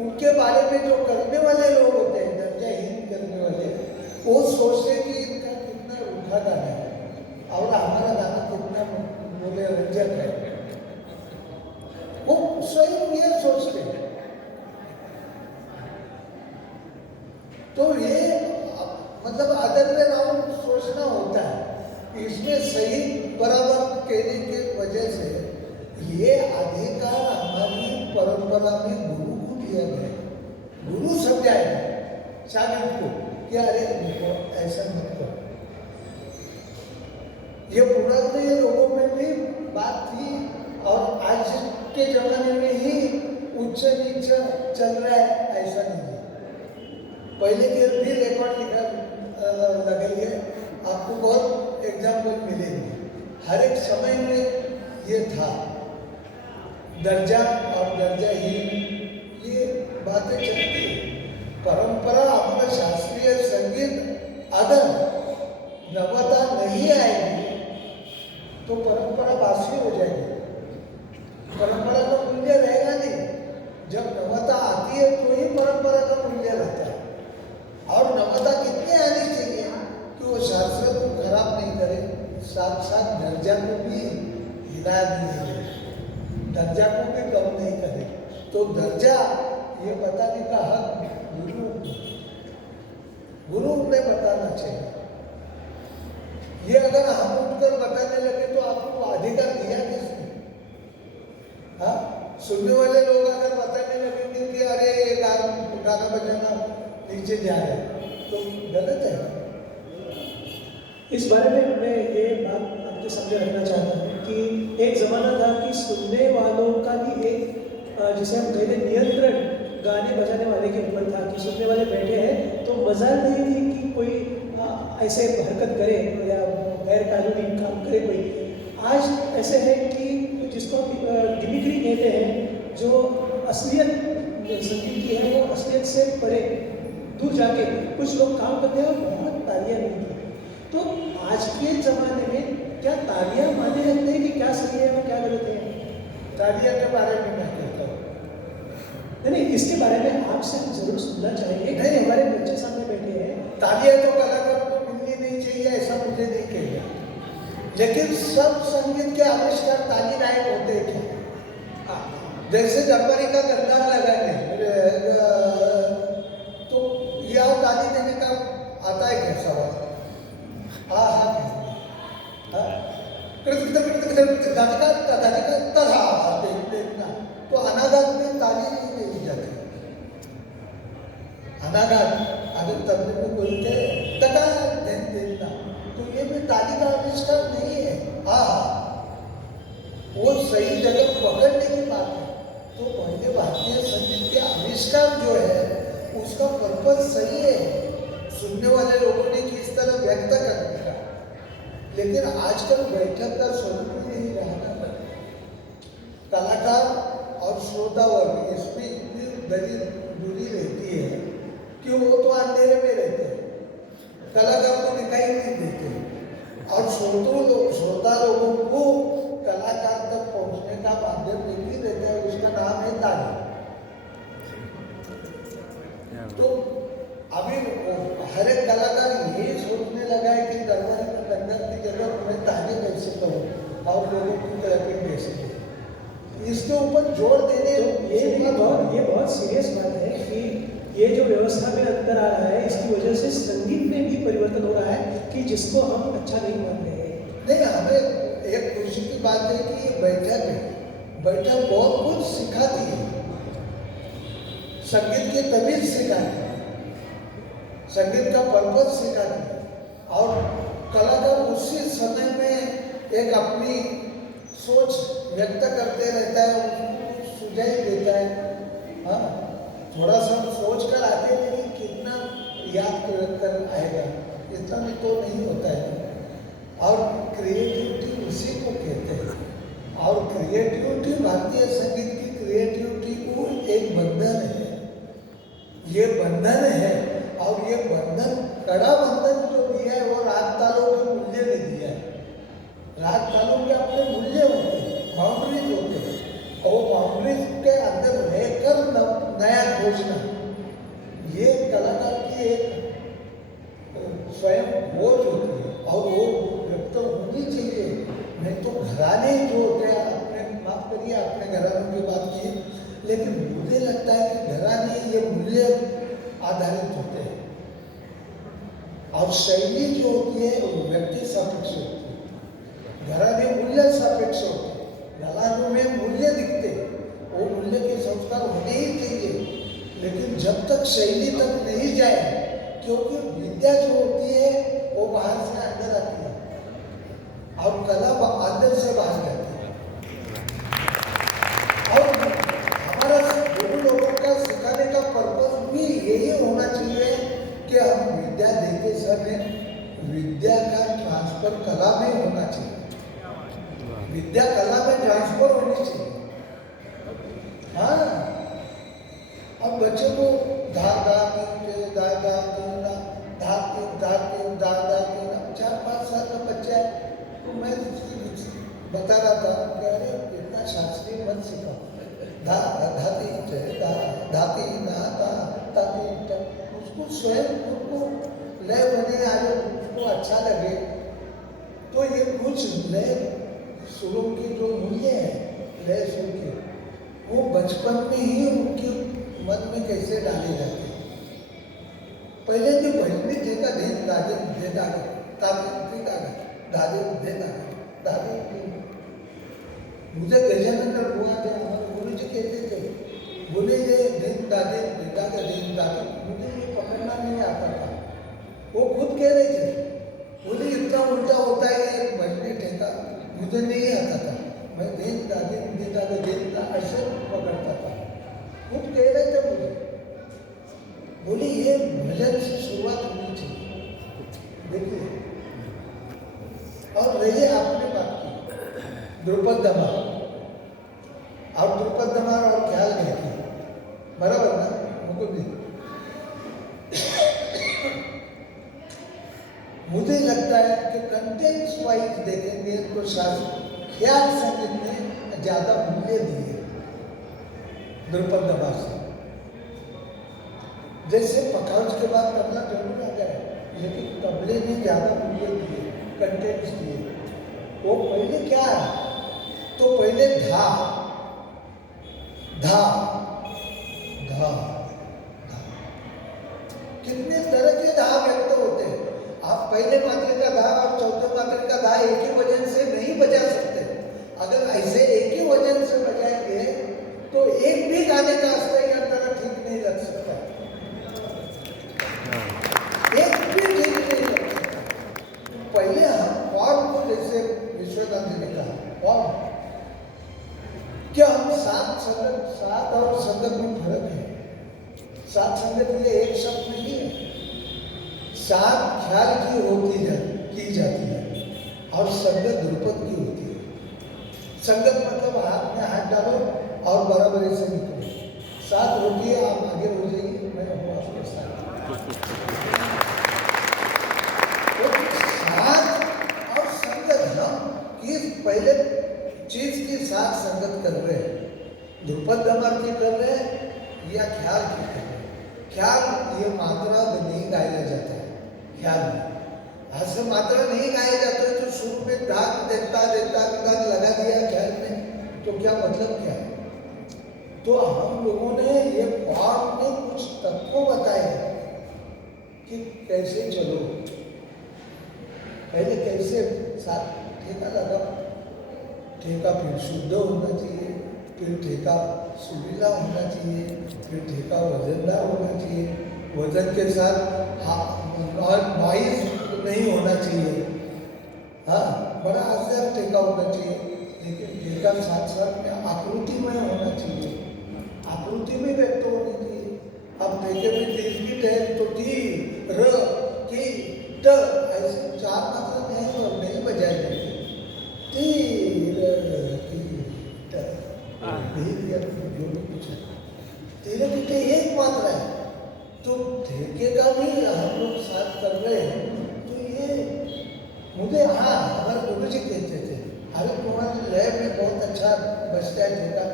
उनके बारे में जो करने वाले लोग होते हैं, दर्जाहीन करने वाले, वो सोचते हैं कि इनका कितना रूखा गाना है और हमारा गाना कितना बोले रंजक है. वो स्वयं ये सोचते हैं. तो ये मतलब आदर में राउंड सोचना होता है. इसमें सही बराबर कहने की वजह से ये अधिकार हमारी परंपरा में गुरु को दिया गया. गुरु समझाएगा शागिर्द को कि अरे देखो ऐसा मत करो. ये पुराने लोगों में भी बात थी और आज के जमाने में ही उच्च नीच चल रहा है, ऐसा नहीं है. पहले के भी रिकॉर्ड लगाइए, आपको बहुत एग्जाम्पल मिलेंगे. हर एक समय में ये था दर्जा और दर्जाहीन, ये बातें चलती है. परंपरा हमारा शास्त्रीय संगीत अगर नवता नहीं आएगी तो परंपरा बासी हो जाएगी, परंपरा का मूल्य रहेगा नहीं. जब नवता आती है तो ही परंपरा का मूल्य रहता है. और नवता कितनी आनी चाहिए कि वो शास्त्र को खराब नहीं करे, साथ साथ दर्जा को भी हिला नहीं दे, दर्जा को भी कम नहीं करे. तो दर्जा ये बताने का हक गुरु ने बताना चाहिए. ये अगर हम उठकर बताने लगे तो आपको अधिकार दिया किसने? सुनने वाले लोग अगर बताने लगेंगे कि अरे ये गाना बजाना नीचे जा रहा है तो गलत है। इस बारे में मैं ये बात आपके सामने रखना चाहता हूँ कि एक ज़माना था कि सुनने वालों का भी एक जिसे हम कहते हैं नियंत्रण गाने बजाने वाले के ऊपर था कि सुनने वाले बैठे हैं तो मजाल नहीं थी कि कोई ऐसे हरकत करे या गैर कानूनी काम करे कोई। आज ऐसे है कि जिसको गिमिक्री कहते हैं, जो असलियत संगीत की है वो असलियत से परे दूर जाके कुछ लोग काम करते हैं और बहुत तालियां मिलती हैं। तो आज के ज़माने में क्या तालियां माने रहते हैं कि क्या सही है और क्या गलत है? तालियां के बारे में मैं कहता हूँ नहीं, इसके बारे में आपसे हम जरूर सुनना चाहेंगे। नहीं, हमारे बच्चे सामने बैठे हैं। तालियां तो कलाकार को मिलनी नहीं चाहिए ऐसा मुझे नहीं कहेगा, लेकिन सब संगीत के आविष्कार ताली नायक होते हैं क्या? जैसे दरबारी का गद्दार लगाएंगे तो यह ताली देने का आता है क्या सवाल? हाँ हाँ देखना तो अनागात में ताली नहीं दी जाती। अनागात अगर तबले में कोई कहे तका देखना तो ये भी ताली का आविष्कार नहीं है। हाँ वो सही जगह पकड़ने की बात है। तो पहले भारतीय संगीत के आविष्कार जो है उसका पर्पज सही है, सुनने वाले लोगों ने किस तरह व्यक्त करने का। लेकिन आजकल बैठक का स्वरूप नहीं रहा ना। कलाकार और श्रोता वर्ग इसमें इतनी बड़ी दूरी रहती है कि वो तो अंधेरे में रहते हैं, कलाकार को दिखाई नहीं देते और श्रोता लोगों को कलाकार तक पहुंचने का माध्यम नहीं रहता है, उसका नाम है ताली। तो अभी हर एक कलाकार यही सोचने लगा है कि दरबारी में कंदर की जगह मैं ताली कैसे करूँ और लोगों की तरक्की कैसे करूँ, इसके ऊपर जोर देने ये बहुत सीरियस बात है कि ये जो व्यवस्था में अंतर आ रहा है इसकी वजह से संगीत में भी परिवर्तन हो रहा है कि जिसको हम अच्छा नहीं मान रहे हैं। नहीं, हमें एक खुशी की बात है कि ये बैठक बहुत कुछ सिखाती है, संगीत की तमीज सिखाती है, संगीत का पर्पज सिखाती है और कलाकार उसी समय में एक अपनी सोच व्यक्त करते रहता है, उसको सुझाव देता है। हाँ, थोड़ा सा सोच कर आते हैं लेकिन कितना याद कर आएगा इतना भी तो नहीं होता है। और क्रिएटिविटी उसी को कहते हैं और क्रिएटिविटी भारतीय संगीत की क्रिएटिविटी को एक बंधन है, ये बंधन है और ये बंधन कड़ा बंधन जो दिया है वो राग तालों के मूल्य ने दिया है। राग तालों के अपने मूल्य होते हैं, बाउंड्रीज होते हैं और बाउंड्रीज के अंदर रहकर नया खोजना ये कलाकार की एक स्वयं खोज होती है और वो व्यक्त होनी चाहिए। नहीं तो घराने जो होते हैं, आपने माफ करिए आपने घरानों की बात की, लेकिन मुझे लगता है कि घराने ये मूल्य आधारित होते हैं और शैली जो होती है वो व्यक्ति सापेक्ष होती है। घराने मूल्य सापेक्ष होते हैं, घरानों में मूल्य दिखते हैं, वो मूल्य के संस्कार होने ही चाहिए। लेकिन जब तक शैली तक नहीं जाए, क्योंकि विद्या जो होती है वो बाहर से अंदर आती है और कला अंदर से बाहर जाती है। और हमारा दोनों लोगों का सिखाने का पर्पज भी यही होना चाहिए कि हम विद्या देते समय विद्या का ट्रांसफर कला में होना चाहिए, विद्या कला में ट्रांसफर होनी चाहिए। हाँ, अब बच्चों को धा धा तीन धा धा तीन धा तीन धा तीन धा धा तीन 4-5 साल का बच्चा है तो मैं बता रहा था कि अरे इतना शास्त्रीय मत सिखाओ, धा धा तीन धा तीन धा धा तीन, उसको स्वयं उसको लय बने आगे उसको अच्छा लगे। तो ये कुछ लय सुरों की जो मूल्य है लय सुर के वो बचपन में ही उनके मन में कैसे डाले जाते हैं। पहले जो भजनी थे का दिन दादे दे दादे तादे दादे दे दादे दादे मुझे गजानन का हुआ थे हमारे गुरु जी कहते थे, बोले ये दिन दादे बेटा का दिन दादे, मुझे ये पकड़ना नहीं आता था। वो खुद कह रहे थे, बोले इतना उल्टा होता है ये भजने ठेका, मुझे नहीं आता था, मैं दिन दादे ऐसे पकड़ता था। खुद कह रहे थे मुझे, बोले ये भजन से शुरुआत होनी चाहिए। देखिए, और रही आपने बात की द्रुपद दमार, और द्रुपद दमार और ख्याल नहीं की, बराबर ना, मुझको भी मुझे लगता है कि कंटेंट्स वाइज देखेंगे तो शायद ख्याल संगीत ने ज्यादा मूल्य दिए द्रुपद दमार से। जैसे पखाउज के बाद तबला जरूर आ गया, लेकिन तबले ने ज्यादा मूल्य दिए, कंटेंट्स दिए। वो पहले क्या है, तो पहले धा धा धा धा, कितने तरह के धा व्यक्त होते हैं। आप पहले मात्रे का धा और चौथे मात्रे का धा एक ही वजन से नहीं बजा सकते। अगर ऐसे एक ही वजन से बजाएंगे तो एक भी गाने का अस्तर या तरह ठीक नहीं लग सकता, एक भी ठीक नहीं लग सकता। पहले हम फॉर्म को, जैसे विश्वनाथ जी ने कहा फॉर्म, क्या हम सात और संगत में फर्क है। सात संगत ये एक शब्द नहीं है, सात ख्याल की जाती है और संगत ध्रुपद की होती है। संगत मतलब हाथ में हाथ डालो और बराबरी से निकलो। सात होती है, आप आगे हो जाइए, मैं हूँ आपके साथ। तो सात और संगत, हम किस पहले चीज की साथ संगत कर रहे हैं, ध्रुपद दमार की कर रहे हैं या ख्याल की कर रहे हैं। ख्याल ये मात्रा नहीं गाया जाता है, ख्याल में ऐसे मात्रा नहीं गाया जाता है, तो सुर में धाक देता लगा दिया ख्याल में, तो क्या मतलब क्या है। तो हम लोगों ने ये फॉर्म में कुछ तत्व बताए कि कैसे चलो, पहले कैसे साथ ठेका लगा, ठेका फिर शुद्ध होना चाहिए, फिर ठेका सुरीला होना चाहिए, फिर ठेका वजनदार होना चाहिए, वजन के साथ और नॉइज नहीं होना चाहिए, हाँ बड़ा असर ठेका होना चाहिए, लेकिन ठेका साथ साथ में आकृति में होना चाहिए, आकृति में व्यक्त होनी चाहिए। अब ठेके में 3 बीट है तो टी र की ट ऐसे 4 मात्रा नहीं और नहीं बजाई जाती, टी र की ट जो भी कुछ है, तेरे की एक मात्रा है। तो ठेके का भी हम लोग साथ कर रहे हैं, तो ये मुझे, हाँ हमारे गुरु जी कहते थे, अरे तुम्हारे लय में बहुत अच्छा बजता है ठेका,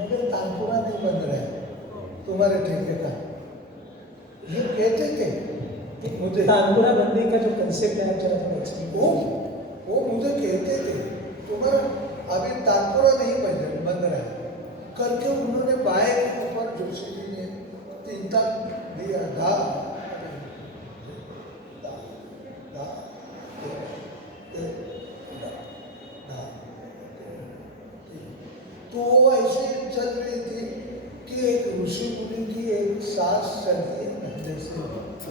मगर तानपुरा नहीं बन रहा है तुम्हारे ठेके का, ये कहते थे कि मुझे तानपुरा बनने का जो कंसेप्ट है जरा वो मुझे कहते थे, तुम्हारा अभी तानपुरा नहीं बन रहा है करके उन्होंने बाएं के ऊपर जोशी जी ने 3 तक दिया, धा धा धा धा। तो वो ऐसे चल रही थी कि एक ऋषि मुनि की एक सांस चलती है, अंदर से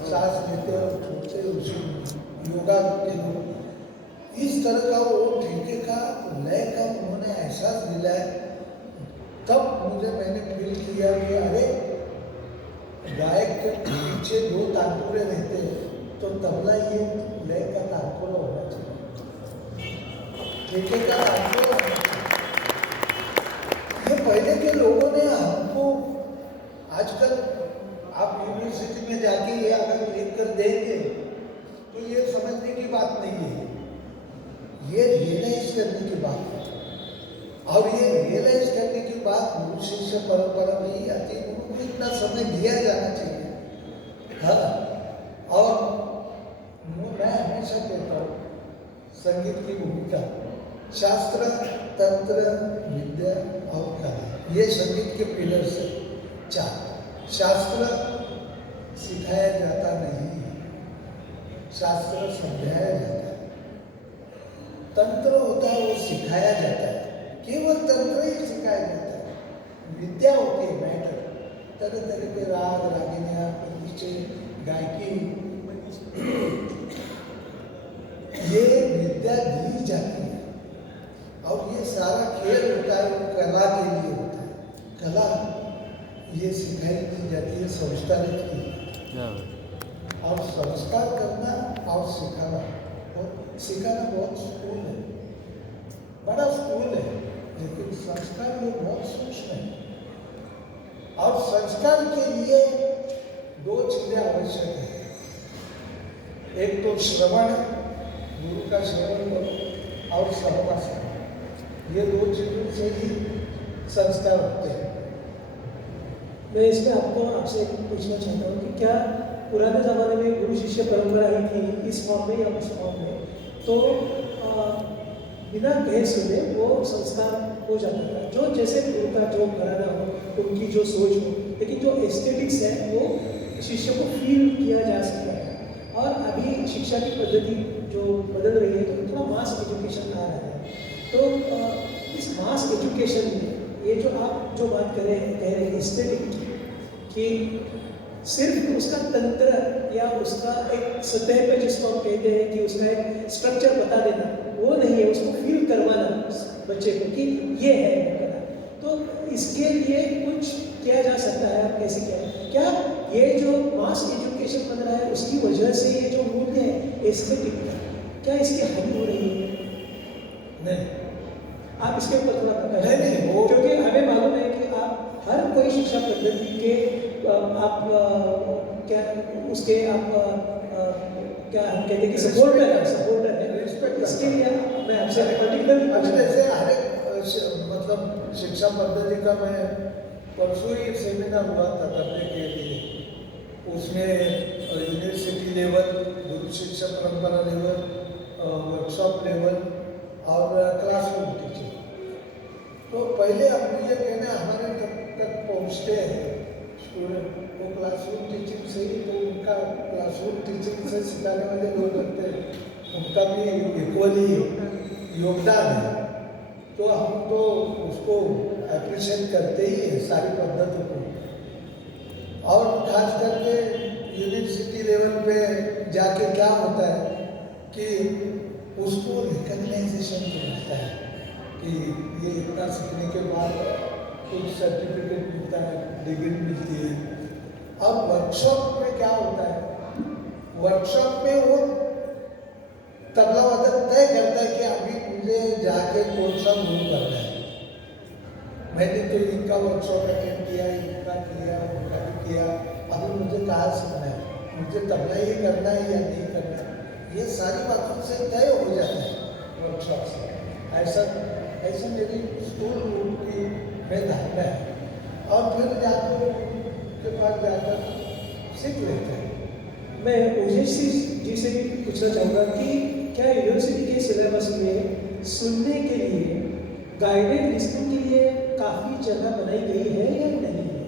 सांस लेते और छोड़ते ऋषि मुनि योगा के लोग, इस तरह का वो ठेके का लय का उन्होंने एहसास दिलाया। तब मुझे मैंने फील किया कि अरे गायक के पीछे 2 तानपुरे रहते हैं, तो तबला ये लय का तानपुरा होना चाहिए, ठेके का तानपुरा होना चाहिए। ये पहले के लोगों ने हमको, आजकल आप यूनिवर्सिटी में जाके ये अगर लिख कर देंगे तो ये समझने की बात नहीं है, ये रियलाइज करने की बात है। और ये रियलाइज करने की बात गुरु शिष्य परंपरा में ही आती है, उनको इतना समय दिया जाना चाहिए, हाँ। और मैं हमेशा कहता हूँ संगीत की भूमिका, शास्त्र, तंत्र, विद्या और कला, ये संगीत के पिलर्स है 4। शास्त्र सिखाया जाता नहीं है, शास्त्र समझाया जाता है। तंत्र होता है वो सिखाया जाता है, केवल तंत्र ही सिखाया जाता है। विद्या होती है मैटर, तरह तरह के राग रागिनियाँ परिचय गायकी ये विद्या दी जाती है। और ये सारा खेल होता है वो कला के लिए होता है। कला ये सिखाई दी जाती है, संस्कारित की। और संस्कार करना और सिखाना बहुत स्कूल है, बड़ा स्कूल है, लेकिन संस्कार ये बहुत सूक्ष्म है। और संस्कार के लिए दो चीजें आवश्यक है। एक तो श्रवण, गुरु का श्रवण करो, और सहवास, ये दो चीजों से ही संस्कार होते हैं। मैं इसमें आपसे पूछना चाहता हूँ कि क्या पुराने ज़माने में गुरु शिष्य परंपरा ही थी इस फॉर्म में या उस फॉर्म में, तो बिना कहे सुने वो संस्कार हो जाता था, जो जैसे गुरु का जो घराना हो, उनकी जो सोच हो, लेकिन जो एस्थेटिक्स है वो शिष्य को फील किया जा सकता है। और अभी शिक्षा की पद्धति जो बदल रही है तो थोड़ा मास एजुकेशन आ रहा है। तो इस मास एजुकेशन में ये जो आप जो बात कह रहे हैं एस्थेटिक कि सिर्फ उसका तंत्र या उसका एक सतह पे जिसको हम कहते हैं कि उसका एक स्ट्रक्चर बता देना, वो नहीं है, उसको फील करवाना बच्चे को कि ये है कला। तो इसके लिए कुछ किया जा सकता है, आप कैसे क्या ये जो मास एजुकेशन बन रहा है उसकी वजह से ये जो मूल्य है एस्थेटिक क्या इसकी हानि हो रही है? नहीं, आप इसके ऊपर थोड़ा प्रकाश नहीं वो, क्योंकि हमें मालूम है कि आप हर कोई शिक्षा पद्धति के आप क्या उसके आप क्या हम कहते हैं कि सपोर्टर है। इसके लिए मैं आपसे पर्टिकुलर जैसे हर एक मतलब शिक्षा पद्धति का मैं परसों ही सेमिनार हुआ था तबले के लिए, उसमें यूनिवर्सिटी लेवल, गुरु शिक्षा परंपरा लेवल, वर्कशॉप लेवल और क्लासरूम टीचिंग। तो पहले हम ये कहना हमारे तक पहुँचते हैं स्टूडेंट वो क्लासरूम टीचिंग से ही, तो उनका क्लासरूम टीचिंग से सिखाने वाले लोग होते हैं, उनका भी इक्वली योगदान है। तो हम तो उसको अप्रिशिएट करते ही हैं सारी पद्धति को। और खास करके यूनिवर्सिटी लेवल पे जाके क्या होता है कि उसको रिकग्नाइजेशन मिलता है कि ये इतना सीखने के बाद कुछ सर्टिफिकेट मिलता है, डिग्री मिलती है। अब वर्कशॉप में क्या होता है, वर्कशॉप में वो तबला वादक तय करता है कि अभी मुझे जाके कौन सा गुरु करना है। मैंने तो इनका वर्कशॉप अटेंड किया, इनका किया, उनका भी किया, अभी मुझे कहाँ सीखना है, मुझे तबला ही करना है या नहीं करना है, ये सारी बातों से तय हो जाता है वर्कशॉप से। ऐसा मेरी स्कूल की में धारणा है। और फिर जाकर के पास जाकर सीख लेते हैं। मैं ओजेश जी से भी पूछना चाहूँगा कि क्या यूनिवर्सिटी के सिलेबस में सुनने के लिए गाइडेड लिसनिंग के लिए काफ़ी जगह बनाई गई है या नहीं है?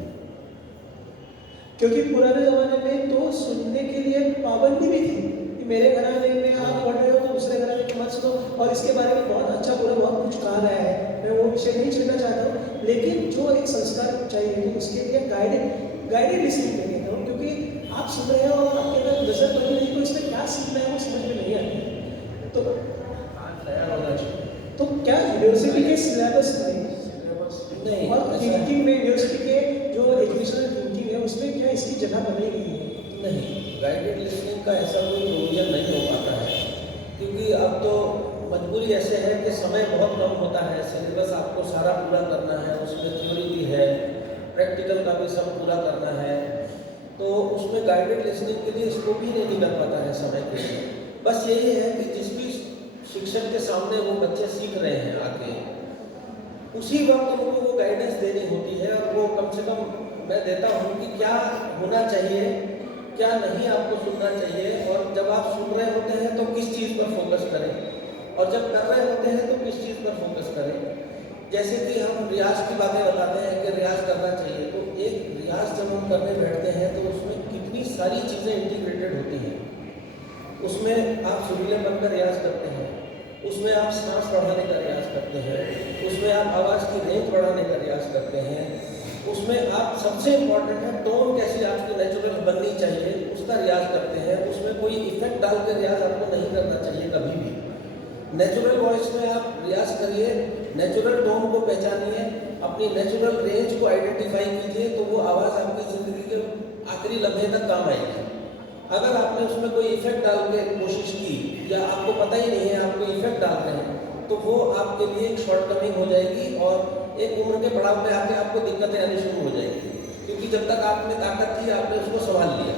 क्योंकि पुराने ज़माने में तो सुनने के लिए पाबंदी भी थी कि मेरे घराने में आप पढ़ रहे हो तो दूसरे घराने की मत सुनो, और इसके बारे में बहुत अच्छा बुरा बहुत कुछ कहा गया है, मैं वो विषय नहीं छेड़ना चाहता हूँ। लेकिन जो एक संस्कार चाहिए तो उसके लिए गाइडेड लिसनिंग के लिए करो, क्योंकि आप सुन रहे हो और आपके अंदर नजर बनी नहीं तो इसमें क्या सीखना है वो समझ में नहीं आता। तो तैयार होना चाहिए। तो क्या यूनिवर्सिटी के सिलेबस में नहीं, और थिंकिंग में यूनिवर्सिटी के जो एजुकेशनल थिंकिंग है उसमें क्या इसकी जगह बनाई गई है? नहीं, गाइडेड लिसनिंग का ऐसा कोई प्रोविजन नहीं हो पाता है, क्योंकि अब तो मजबूरी ऐसे है कि समय बहुत कम होता है, सिलेबस आपको सारा पूरा करना है, उसमें थ्योरी भी है, प्रैक्टिकल का भी सब पूरा करना है, तो उसमें गाइडेड लिसनिंग के लिए स्कोप ही नहीं मिल पाता है समय के लिए। बस यही है कि जिस भी शिक्षक के सामने वो बच्चे सीख रहे हैं आके, उसी वक्त उनको वो गाइडेंस देनी होती है, और वो कम से कम मैं देता हूँ कि क्या होना चाहिए, क्या नहीं आपको सुनना चाहिए, और जब आप सुन रहे होते हैं तो किस चीज़ पर फोकस करें, और जब कर रहे होते हैं तो किस चीज़ पर फोकस करें। जैसे कि हम रियाज की बातें बताते हैं कि रियाज करना चाहिए, तो एक रियाज जब हम करने बैठते हैं तो उसमें कितनी सारी चीज़ें इंटीग्रेटेड होती हैं। उसमें आप सुरीले बनकर रियाज करते हैं, उसमें आप सांस बढ़ाने का रियाज करते हैं, उसमें आप आवाज़ की रेंज बढ़ाने का रियाज करते हैं, उसमें आप सबसे इम्पॉर्टेंट है टोन कैसी आपकी नेचुरल बननी चाहिए उसका रियाज करते हैं। उसमें कोई इफेक्ट डाल के रियाज आपको नहीं करना चाहिए कभी भी। नेचुरल वॉइस में आप रियाज करिए, नेचुरल टोन को पहचानिए, अपनी नेचुरल रेंज को आइडेंटिफाई कीजिए, तो वो आवाज़ आपकी ज़िंदगी के आखिरी लम्हे तक काम आएगी। अगर आपने उसमें कोई इफेक्ट डाल के कोशिश की या आपको पता ही नहीं है आप कोई इफेक्ट डाल रहे हैं, तो वो आपके लिए एक शॉर्टकमिंग हो जाएगी और एक उम्र के पड़ाव पे आके आपको दिक्कतें आनी शुरू हो जाएगी। क्योंकि जब तक आप में ताकत थी आपने उसको संभाल लिया,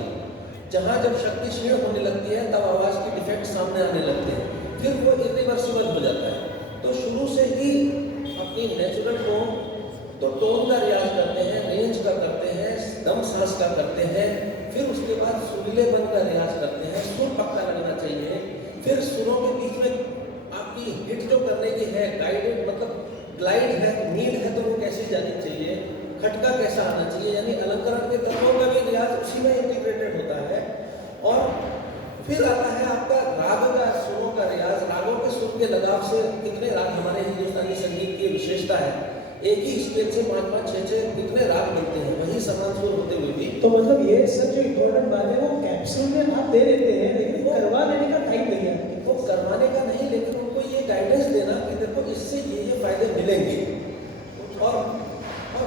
जहाँ जब शक्ति क्षीण होने लगती है तब आवाज़ के डिफेक्ट सामने आने लगते हैं, फिर वो इरिवर्सिबल हो जाता है। तो शुरू से ही अपनी नेचुरल टोन, तो टोन का रियाज करते हैं, रेंज का करते हैं, दम सांस का करते हैं, फिर उसके बाद सुरीलेपन का रियाज करते हैं, सुर पक्का लगना चाहिए। फिर सुरों के बीच में आपकी हिट जो करने की है, गाइडेड मतलब ग्लाइड है, नीड है, तो वो कैसी जानी चाहिए, खटका कैसा आना चाहिए, यानी अलंकरण के तत्वों का भी रियाज उसी में इंटीग्रेटेड होता है। और फिर आता है आपका राग का, सुरों का रियाज। रागों के सुर के लगाव से कितने राग हमारे हिंदुस्तानी संगीत की विशेषता है, एक ही स्केल से 5-5, 6-6 कितने राग बनते हैं, वही समान सुर होते हुए भी। तो मतलब ये सब जो इम्पोर्टेंट बात है वो कैप्सूल में आप दे देते हैं, लेकिन करवा लेने का टाइम नहीं है। वो करवाने का नहीं, लेकिन उनको ये गाइडेंस देना कि देखो इससे ये फायदे मिलेंगे। और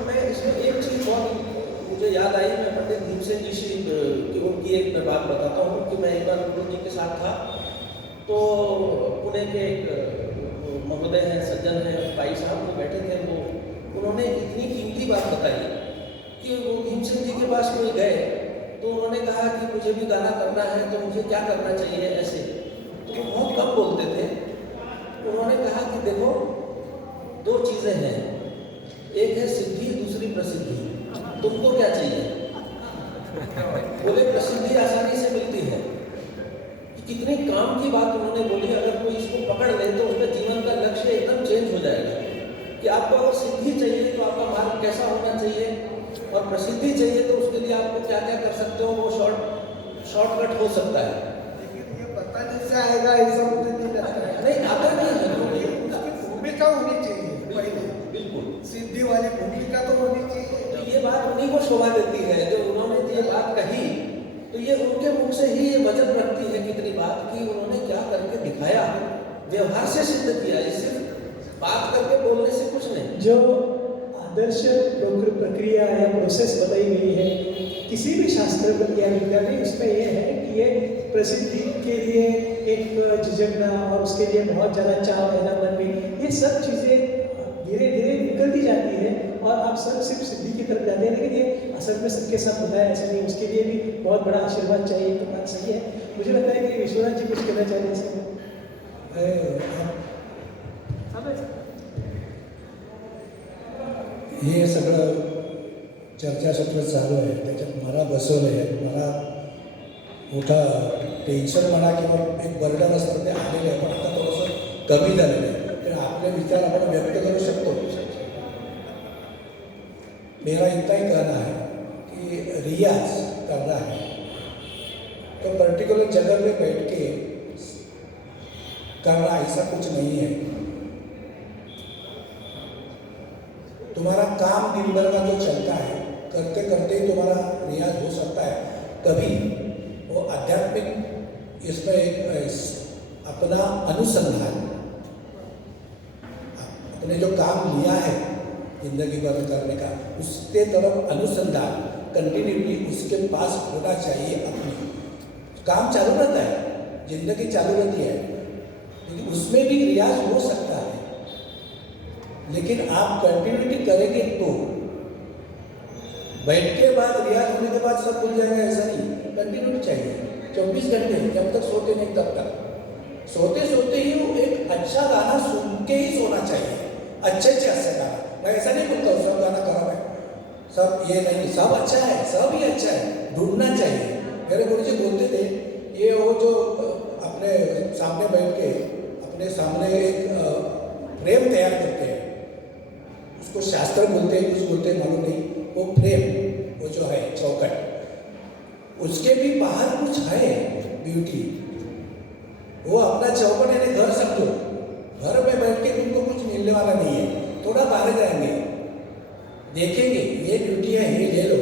मैं इसमें एक चीज़ और मुझे याद आई, मैं पंडित भीमसेन जी की उनकी एक मैं बात बताता हूँ कि मैं एक बार गुरु जी के साथ था, तो पुणे के एक महोदय हैं, सज्जन हैं, भाई साहब को बैठे थे, वो उन्होंने इतनी कीमती बात बताई कि वो भीमसेन जी के पास कोई गए तो उन्होंने कहा कि मुझे भी गाना करना है, तो मुझे क्या करना चाहिए ऐसे। तो वो बहुत कम बोलते थे। उन्होंने कहा कि देखो 2 चीज़ें हैं, एक है सिद्धि, दूसरी प्रसिद्धि, तुमको क्या चाहिए? बोले प्रसिद्धि आसानी से मिलती है। कितनी काम की बात उन्होंने बोली, अगर कोई इसको पकड़ ले तो उसका जीवन का लक्ष्य एकदम चेंज हो जाएगा। कि आपको अगर सिद्धि चाहिए तो आपका मार्ग कैसा होना चाहिए, और प्रसिद्धि चाहिए तो उसके लिए आपको क्या क्या कर सकते हो, वो शॉर्टकट हो सकता है। लेकिन ये पता कैसे आएगा, ऐसा मुझे नहीं लगता है। नहीं आता नहीं है, उसकी भूमिका होनी चाहिए पहले, बिल्कुल। सिद्धि वाली भूमिका तो होनी चाहिए। तो ये बात उन्हीं को शोभा देती है जो उन्होंने ये बात कही, तो ये उनके मुख से ही ये वजन रखती है कितनी बात की उन्होंने क्या करके दिखाया, व्यवहार से सिद्ध किया। ये सिर्फ बात करके बोलने से कुछ नहीं। जो आदर्श प्रक्रिया या प्रोसेस बताई गई है किसी भी शास्त्र या विज्ञान में, उसमें यह है कि ये प्रसिद्धि के लिए एक झिझकना और उसके लिए बहुत ज़्यादा चाव रहना मन में, ये सब चीज़ें धीरे धीरे निकलती जाती है और आप सब सिर्फ सिद्धि की तरफ जाते हैं। लेकिन ये असल में सबके साथ होता है ऐसा नहीं, उसके लिए भी बहुत बड़ा आशीर्वाद चाहिए। तो बात सही है। मुझे लगता है कि विश्वनाथ जी कुछ कहना चाह रहे हैं। हे सगळं चर्चासत्र चालू आहे, त्याच्यात मला बसवलं आहे, मला मोठा टेन्शन म्हणा किंवा एक बर्डन असतं ते आलेलं आहे, पण आता थोडंसं कमी झालेलं आहे, तर आपले विचार आपण व्यक्त करू शकतो। मेरा इतना ही कहना है कि रियाज करना है तो पर्टिकुलर जगह पे बैठ के करना ऐसा कुछ नहीं है। तुम्हारा काम दिन भर का जो चलता है, करते करते ही तुम्हारा रियाज हो सकता है। कभी वो आध्यात्मिक इसमें एक अपना अनुसंधान, अपने जो काम लिया है जिंदगी भर करने का, उसके तरफ अनुसंधान कंटिन्यूटी उसके पास होना चाहिए। अपनी काम चालू रहता है, जिंदगी चालू रहती है, लेकिन उसमें भी रियाज हो सकता है। लेकिन आप कंटिन्यूटी करेंगे तो बैठ के बाद रियाज होने के बाद सब भूल जाएगा, ऐसा नहीं। कंटिन्यूटी चाहिए 24 घंटे, जब तक सोते नहीं तब तक। सोते सोते ही वो एक अच्छा गाना सुन के ही सोना चाहिए, अच्छे गाना। मैं ऐसा नहीं बोलता हूँ सब गाना खराब है, सब ये नहीं, सब अच्छा है, सब ही अच्छा है, ढूंढना चाहिए। मेरे गुरु जी बोलते थे, ये वो जो अपने सामने बैठ के अपने सामने एक फ्रेम तैयार करते हैं, उसको शास्त्र बोलते हैं, कुछ बोलते हैं मालूम नहीं, वो फ्रेम, वो जो है चौखट, उसके भी बाहर कुछ है ब्यूटी। वो अपना चौखट यानी घर समझो, बाहर जाएंगे, देखेंगे ये ब्यूटी है, ये ले लो,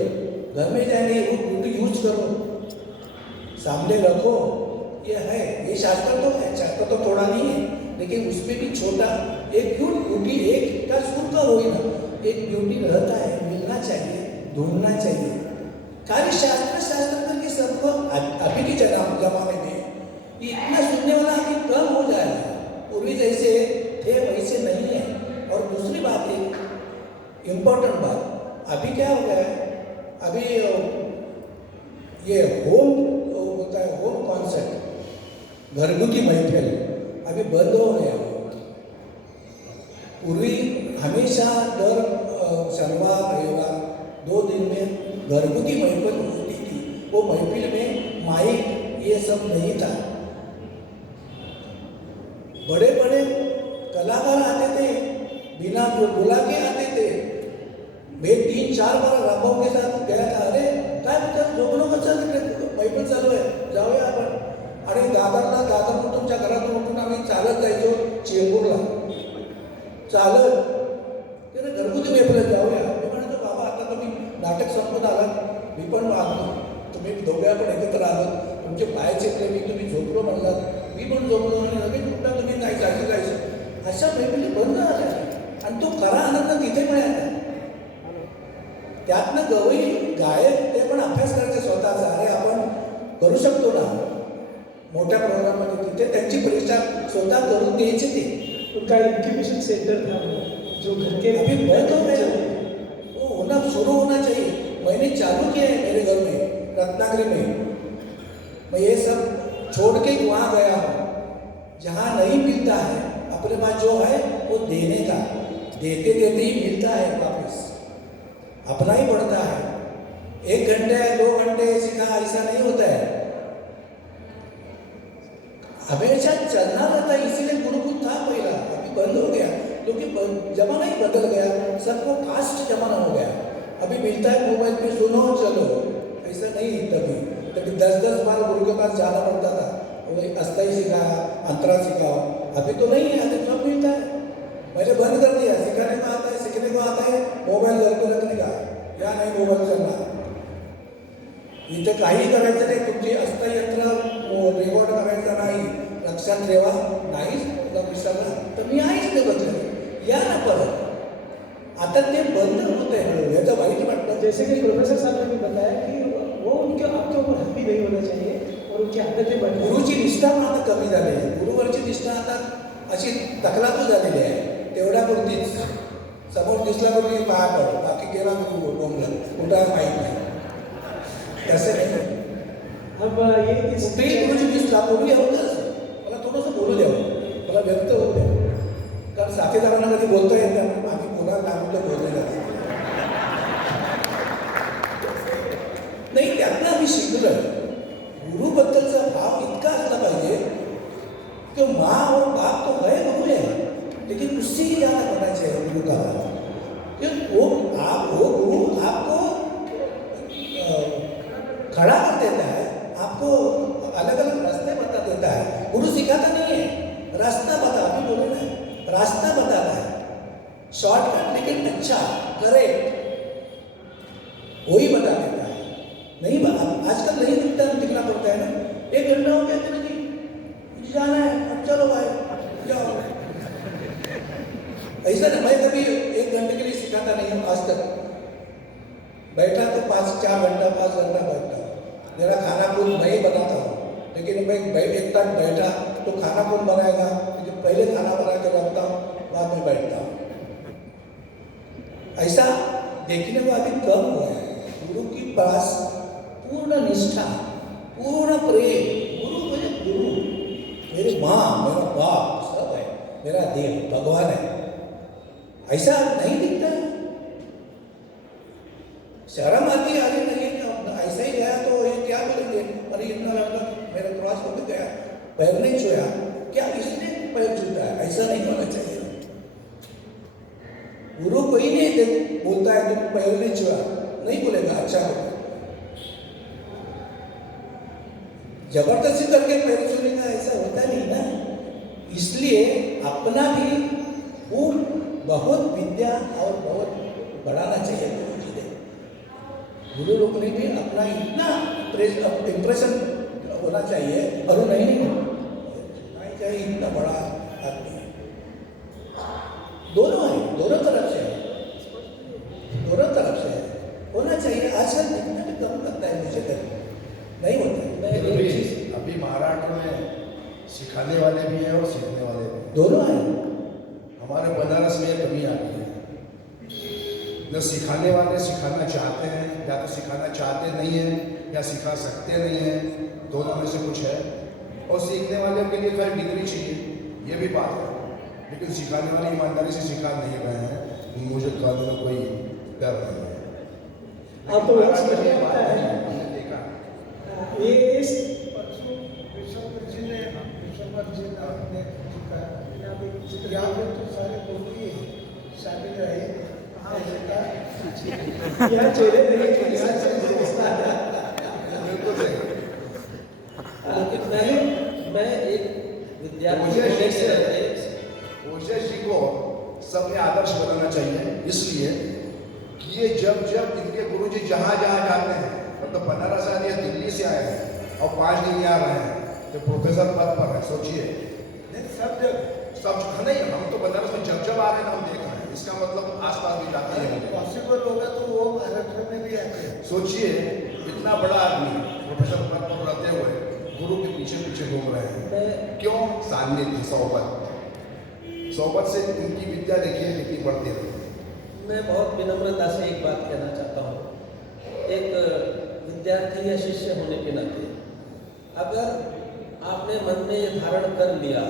घर में जाएंगे वो ब्यूटी यूज करो, सामने रखो, ये है, ये शास्त्र तो है, शास्त्र तो थोड़ा नहीं है, लेकिन उसमें भी छोटा एक क्यों ब्यूटी एक का सुन का हो ही ना, एक ब्यूटी रहता है, मिलना चाहिए, ढूंढना चाहिए। खाली शास्त्र करके सबको अभी के जमाने में इतना सुनने वाला अभी कम हो जाएगा, पूर्वी जैसे थे वैसे नहीं है। और दूसरी बात एक इम्पोर्टेंट बात, अभी क्या हो गया है, अभी ये होम होता है, होम कॉन्सेप्ट, घरगुती महफिल अभी बंद हो गया। पूर्वी हमेशा दर शनिवार रविवार 2 दिन में घरगुती महफिल होती थी, वो महफिल में माइक ये सब नहीं था, बड़े बड़े कलाकार आते थे, बिना बुला के आते थे। मैं 3-4 बार रामभाऊ के साथ गया था, अरे काय बोलतात झोपलो कसं तिकडे मैफल चालू आहे, जाऊया आपण, आणि दादरला तुमच्या घरातून उठून आम्ही चालत जायचो चेंबूरला, चालत ते घरगुती मैफिलीत जाऊया। मी म्हणतो बाबा आता तुम्ही नाटक संपत आलात, मी पण आलो, तुम्ही दोघ्या पण एकत्र आलात, तुमचे पाय चेपले, मी तुम्ही झोपलो म्हणलात, मी पण झोपलो आणि लगेच उठला तुम्ही नाही जायचं, अशा मैफिली बंद झाल्या आणि तो खरा आनंद तिथे मिळाला। त्यातनं गवई गायक ते पण अभ्यास करायचे स्वतःचा, अरे आपण करू शकतो ना मोठ्या प्रोग्राममध्ये, तिथे त्यांची परीक्षा स्वतः करून द्यायची ते। उनका इंक्यूबेशन सेंटर था जो घर के अभी बंद हो गया, वो होना शुरू होना चाहिए। मैंने चालू किया है मेरे घर में रत्नागिरी में, मैं ये सब छोड़ के वहाँ गया हूँ जहाँ नहीं मिलता है, अपने पास जो है वो देने का, देते देते ही मिलता है वापस, अपना ही बढ़ता है। 1 घंटे 2 घंटे सीखा ऐसा नहीं होता है, हमेशा चलना रहता है। इसीलिए गुरुकुल था पहला, अभी बंद हो गया क्योंकि जमाना ही बदल गया, सबको फास्ट जमाना हो गया। अभी मिलता है मोबाइल पे, सुनो चलो, ऐसा नहीं। तभी 10-10 बार गुरु के पास जाना पड़ता था, अस्थाई सिखाया, अंतरा सिखाओ, अभी तो नहीं है, अभी सब मिलता है। मैंने बंद कर दिया, सिखाने को आता है, सीखने को आता है, मोबाईल घर पे रखने का, या नाही मोबाईल करणार, इथे काही करायचं नाही, तुमची अस्थाई यंत्र रेकॉर्ड करायचा नाही, लक्षात ठेवा, नाहीच विसरला तर मी आहेच ते बदल या ना परत। आता ते बंद होत आहे, याचं वाईट वाटतं। जैसे कि प्रोफेसर साहब ने भी बताया कि वो उनके आपके ऊपर हावी नहीं होना चाहिए और उनकी आदतें बढ़ गुरुची निष्ठा पण आता कमी झाली आहे, गुरुवरची निष्ठा आता अशी तकलातू झालेली आहे, तेवढ्यापुरतीच समोर दिसला तरी पाया पड, बाकी गेला गुरु बोंबला कुठं माहीत नाही, तसं नाही। अब ये कुठेही गुरुची दिसला पूर्वी होतंच, मला थोडंसं बोलू द्यावं, मला व्यक्त होऊ द्या, कारण साथीदारांना कधी बोलता येत नाही, मागे पुन्हा नागपूर बोलले जाते नाही। त्यातनं आम्ही शिकलं, गुरुबद्दलचा भाव इतका असला पाहिजे कि माँ और बाप तो गए गुरु है, लेकिन उससे ही ज़्यादा करना चाहिए गुरु का भाव, कि वो गुरु आपको खड़ा कर देता है, आपको अलग अलग रास्ते बता देता है। गुरु सिखाता नहीं है, रास्ता बता, अभी बोले ना, रास्ता बताता है, शॉर्टकट लेकिन अच्छा करेक्ट वही बता देता है। नहीं आजकल नहीं दिखना पड़ता है ना, 1 घंटा हो गया तेरे जी जाना है, अब चलो भाई जाओ, ऐसा ना। मैं कभी 1 घंटे के लिए सिखाता नहीं हूँ आज तक, बैठा तो 4 घंटा 5 घंटा बैठा, मेरा खाना कौन मैं ही बनाता हूँ, लेकिन मैं एक तक बैठा तो खाना कौन बनाएगा, तो पहले खाना बना के रखता हूँ, बाद में बैठता हूँ। ऐसा देखने को अभी कम हुआ है। गुरु के पास पूर्ण निष्ठा, पूर्ण प्रेम, गुरु मेरे गुरु, मेरी माँ, मेरा बाप सब है, मेरा देव भगवान है, ऐसा नहीं दिखता है। शर्म आती है, अरे नहीं ऐसा ही गया तो ये क्या बोलेंगे, अरे इतना लड़का मेरा क्रॉस हो गया, पैर नहीं छुआ, क्या इसलिए पैर छूटा है, ऐसा नहीं होना चाहिए। गुरु कोई नहीं बोलता है तुम पैर नहीं छुआ, नहीं बोलेगा अच्छा हो, जबरदस्ती करके पैर छूने का ऐसा होता नहीं ना। इसलिए अपना भी खूब बहुत विद्या और बहुत बढ़ाना चाहिए गुरु जी ने। गुरु लोग ने भी अपना इतना इम्प्रेशन होना चाहिए, और वो नहीं चाहिए इतना बड़ा आदमी है। दोनों है, दोनों तरफ से होना चाहिए। आजकल दिखने में कम लगता है मुझे, तो नहीं होता है। मैं एक चीज अभी महाराष्ट्र में सिखाने वाले भी हैं और सीखने वाले भी हैं। दोनों है। हमारे बनारस में ये कमी आ गई है, न सिखाने वाले सिखाना चाहते हैं, या तो सिखाना चाहते नहीं हैं या सिखा सकते नहीं हैं, दोनों में से कुछ है। और सीखने वाले के लिए तो डिग्री चाहिए, ये भी बात है, लेकिन सिखाने वाले ईमानदारी से सिखा नहीं रहे हैं। मुझे कहने में कोई डर नहीं है। आप तो महाराष्ट्र वैसे में ये लगता बात है। है, हमने देखा। ये इस परसों विश्वकर्मा जी ने यहाँ पे तो सारे लोग ही शामिल रहे। ऐसे कहा यहाँ चेहरे देखिए कि यहाँ से बिल्कुल सही। लेकिन मैं एक विद्यार्थी मुझे होने के नाते ओशो जी को सबने आदर्श बनाना चाहिए, इसलिए कि ये जब इनके गुरुजी जहाँ जाते हैं, मतलब बनारस आए या दिल्ली से आए हैं और 5 दिन यहाँ रहे हैं, तो प्रोफेसर पद पर है, सोचिए। सब नहीं, हम तो बनारस में जब आ रहे हैं हम देख रहे हैं, इसका मतलब आसपास भी जाते हैं। पॉसिबल होगा तो वो महाराष्ट्र में भी आते हैं। सोचिए, इतना बड़ा आदमी प्रोफेसर पद पर रहते हुए गुरु के पीछे घूम रहे हैं। क्यों? सान्निध्य, सोबत से उनकी विद्या देखिए कितनी बढ़ती है। मैं बहुत विनम्रता से एक बात कहना चाहता हूँ। एक विद्यार्थी या शिष्य होने के नाते अगर आपने मन में ये धारण कर लिया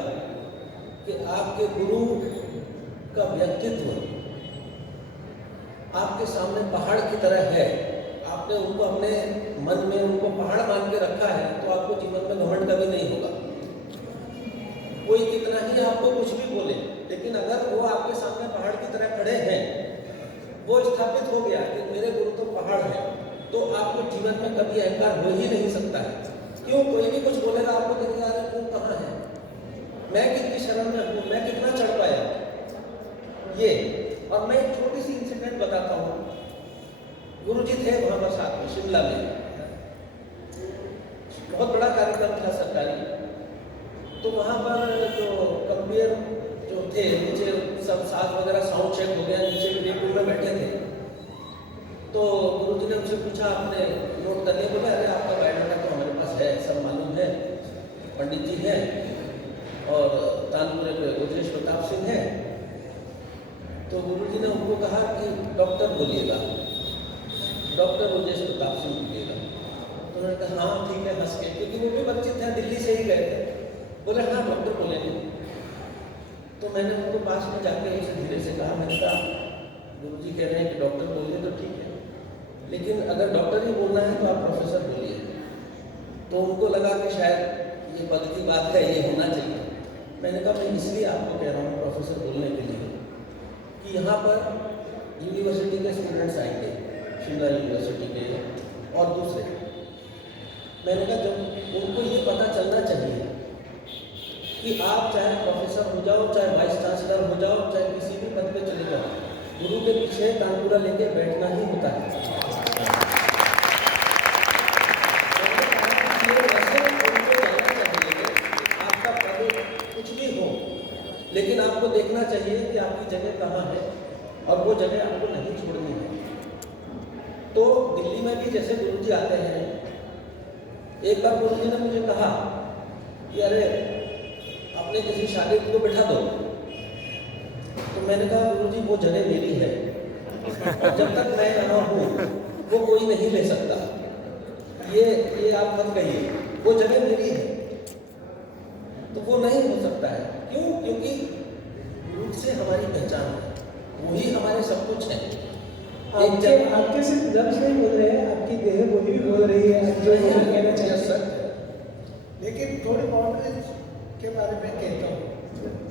कि आपके गुरु का व्यक्तित्व आपके सामने पहाड़ की तरह है, आपने उनको अपने मन में उनको पहाड़ मान के रखा है, तो आपको जीवन में घमंड कभी नहीं होगा। कोई कितना ही आपको कुछ भी बोले, लेकिन अगर वो आपके सामने पहाड़ की तरह खड़े हैं, वो स्थापित हो गया कि मेरे गुरु तो पहाड़ है, तो आपको जीवन में कभी अहंकार हो ही नहीं सकता है। क्यों? कोई भी कुछ बोलेगा आपको देखिए, अरे तुम कहाँ है, मैं कितनी शर्म में हूँ, मैं कितना चढ़ पाया ये। और मैं एक छोटी सी इंसिडेंट बताता हूँ। गुरुजी थे वहाँ पर साथ में शिमला में, बहुत बड़ा कार्यक्रम था सरकारी, तो वहाँ पर जो कंपेयर जो थे नीचे सब साज वगैरह साउंड चेक हो गया, नीचे ग्रीन रूम में बैठे थे। तो गुरुजी ने उनसे पूछा, आपने नोट कर लिया? बोले अरे आपका बायोडाटा तो हमारे पास है, सब मालूम है, पंडित जी हैं और तानपुरे के गुजरेश प्रताप सिंह हैं। तो गुरुजी ने उनको कहा कि डॉक्टर बोलिएगा, डॉक्टर गुजरेश प्रताप सिंह बोलिएगा। तो उन्होंने कहा हाँ ठीक है, हंस के, क्योंकि वो भी परिचित हैं, दिल्ली से ही गए थे। बोले हाँ डॉक्टर बोलेंगे। तो मैंने उनको पास में जाके उनसे धीरे से कहा, मैंने कहा गुरुजी कह रहे हैं कि डॉक्टर बोलिए तो ठीक है, लेकिन अगर डॉक्टर ही बोलना है तो आप प्रोफेसर बोलिए। तो उनको लगा कि शायद ये पद की बात है, ये होना चाहिए। मैंने कहा मैं इसलिए आपको कह रहा हूँ प्रोफेसर बोलने के लिए कि यहाँ पर यूनिवर्सिटी के स्टूडेंट्स आएंगे, शिमला यूनिवर्सिटी के और दूसरे। मैंने कहा जब उनको ये पता चलना चाहिए कि आप चाहे प्रोफेसर हो जाओ, चाहे वाइस चांसलर हो जाओ, चाहे किसी भी पद पे चले जाओ, गुरु के पीछे तानपुरा लेके बैठना ही होता है। आपका पद कुछ भी हो, लेकिन आपको देखना चाहिए कि आपकी जगह कहाँ है और वो जगह आपको नहीं छोड़नी है। तो दिल्ली में भी जैसे गुरुजी आते हैं, एक बार गुरुजी ने मुझे कहा कि अरे अपने किसी शागिर्द को बिठा दो। तो मैंने कहा गुरुजी वो जगह मेरी है और जब तक मैं यहाँ हूँ वो कोई नहीं ले सकता, ये आप मत कहिए, वो जगह मेरी है। तो वो नहीं हो सकता है। क्यों? क्योंकि गुरु से हमारी पहचान है, वही हमारे सब कुछ है। आपके सिर्फ लफ्ज नहीं बोल रहे हैं, आपकी देह बोली भी बोल रही है जो कहना चाहिए। लेकिन थोड़ी बाउंड्रीज के बारे में कहता हूँ।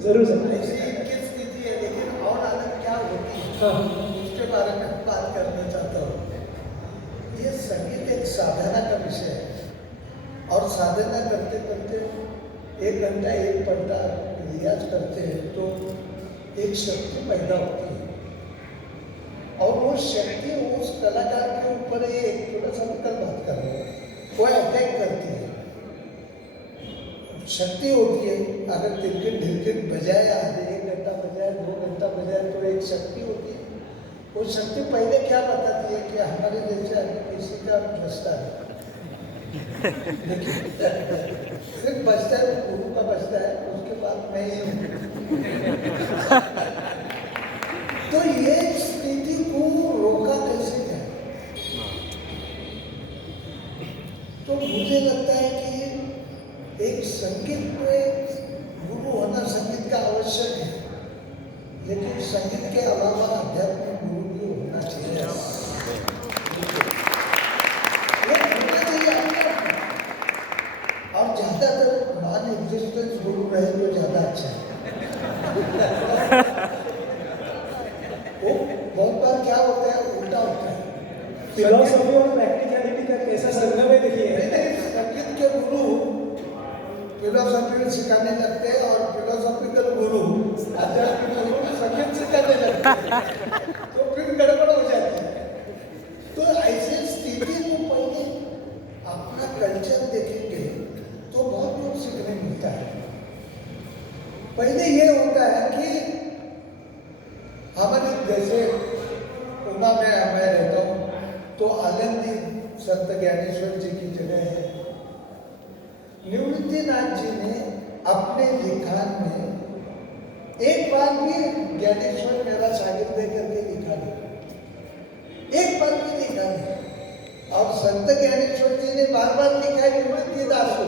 जरूर सर। ऐसी इनकी स्थिति है, लेकिन और आगे क्या होती है हाँ, उसके बारे में बात करना चाहता हूँ। ये संगीत एक साधना का विषय है और साधना करते करते 1 घंटा 1 घंटा रियाज करते हैं तो एक शक्ति पैदा होती है और वो शक्ति उस कलाकार के ऊपर एक थोड़ा सा कल बात कर रहे हैं वो अटैक करती है। शक्ति होती है, अगर तिरकिट ढिरकिट बजाए आधे 1 घंटा बजाए 2 घंटा बजाए तो एक शक्ति होती है। वो शक्ति पहले क्या बताती है कि हमारे जैसे अगर किसी का बजता है सिर्फ बजता है तो गुरु का बजता है, उसके बाद मैं ही हूँ। तो ये स्थिति को रोका कैसे जाए? तो मुझे लगता है कि एक संगीत में गुरु होना संगीत का आवश्यक है, लेकिन संगीत के अलावा अध्यात्म गुरु भी होना चाहिए। वो होना चाहिए और ज्यादातर नॉन एग्जिस्टेंस गुरु रहे तो ज्यादा अच्छा है। वो बहुत बार क्या होता है, उल्टा होता है। फिलॉसफी और प्रैक्टिकलिटी का कैसा संगम है देखिए। संगीत के गुरु फिलोसॉफी सिखाने लगते हैं और फिलोसॉफिकल गुरु आध्यात्मिक गुरु संगीत सिखाने लगते हैं, तो फिर गड़बड़ हो जाती है। तो ऐसी स्थिति को पहले अपना कल्चर देखेंगे तो बहुत कुछ सीखने मिलता है। पहले ये होता है कि हमारे जैसे उमा में मैं रहता हूँ तो आलंदी संत ज्ञानेश्वर जी की जगह है। निवृत्तिनाथ जी ने अपने लिखान में एक बार भी ज्ञानेश्वर मेरा शागिर्द करके लिखा नहीं, एक बार भी लिखा नहीं। और संत ज्ञानेश्वर जी ने बार बार लिखा है निवृत्तिदास को।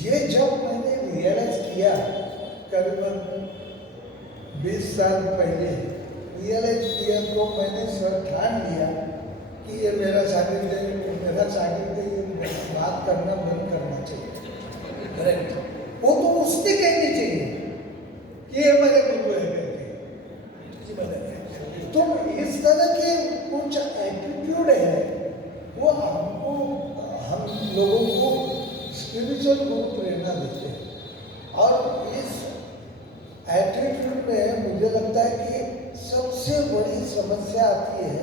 ये जब मैंने रियलाइज किया करीबन 20 साल पहले रियलाइज किया तो मैंने ठान लिया कि ये मेरा शागिर्द है, मेरा शागिर्द है, ये बात करना बंद करना चाहिए। करेक्ट, वो तो उसने कहनी चाहिए कि ये मेरे गुरु है करके। तो इस तरह के कुछ एटीट्यूड है वो हमको, हम लोगों को स्पिरिचुअल गुरु प्रेरणा देते हैं। और इस एटीट्यूड में मुझे लगता है कि सबसे बड़ी समस्या आती है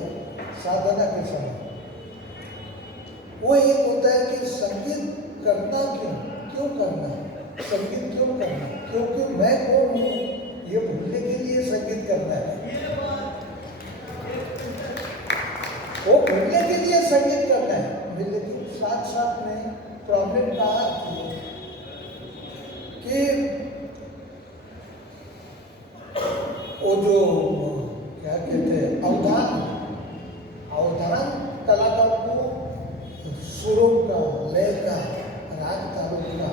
साधना के समय। वो एक होता है कि संगीत करना क्यों करना, संगीत क्यों करना, क्योंकि मैं कौन हूँ ये भूलने के लिए संगीत करना है। वो भूलने के लिए संगीत करना है। लेकिन साथ साथ में प्रॉब्लम कहाँ आती है कि वो जो क्या कहते हैं अवधान कलाकार को सुरों का, लय का, राग तालों का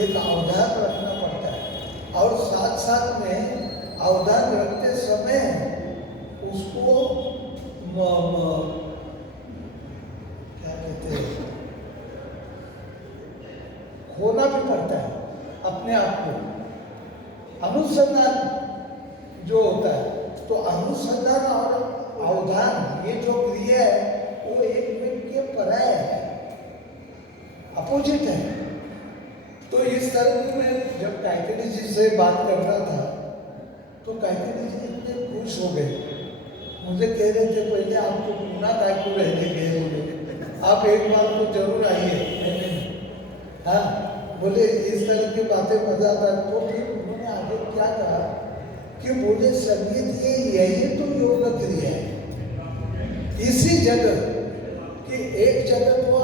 एक अवधान रखना पड़ता है। और साथ साथ में अवधान रखते समय उसको क्या कहते हैं खोना भी पड़ता है अपने आप को। अनुसंधान जो होता है, तो अनुसंधान और अवधान ये जो क्रिया है वो एक के पराय है, अपोजिट है। तो इस तरह की मैं जब कायकेनी जी से बात कर रहा था तो कायकेनी जी इतने खुश हो गए, मुझे कह रहे थे पहले आपको पूना कायको रहने गए बोले, आप एक बार तो जरूर आइए। हाँ बोले इस तरह की बातें मजा आता। तो फिर उन्होंने आगे क्या कहा कि बोले संगीत ये यही तो योग क्रिया है। इसी जगह कि एक जगह तो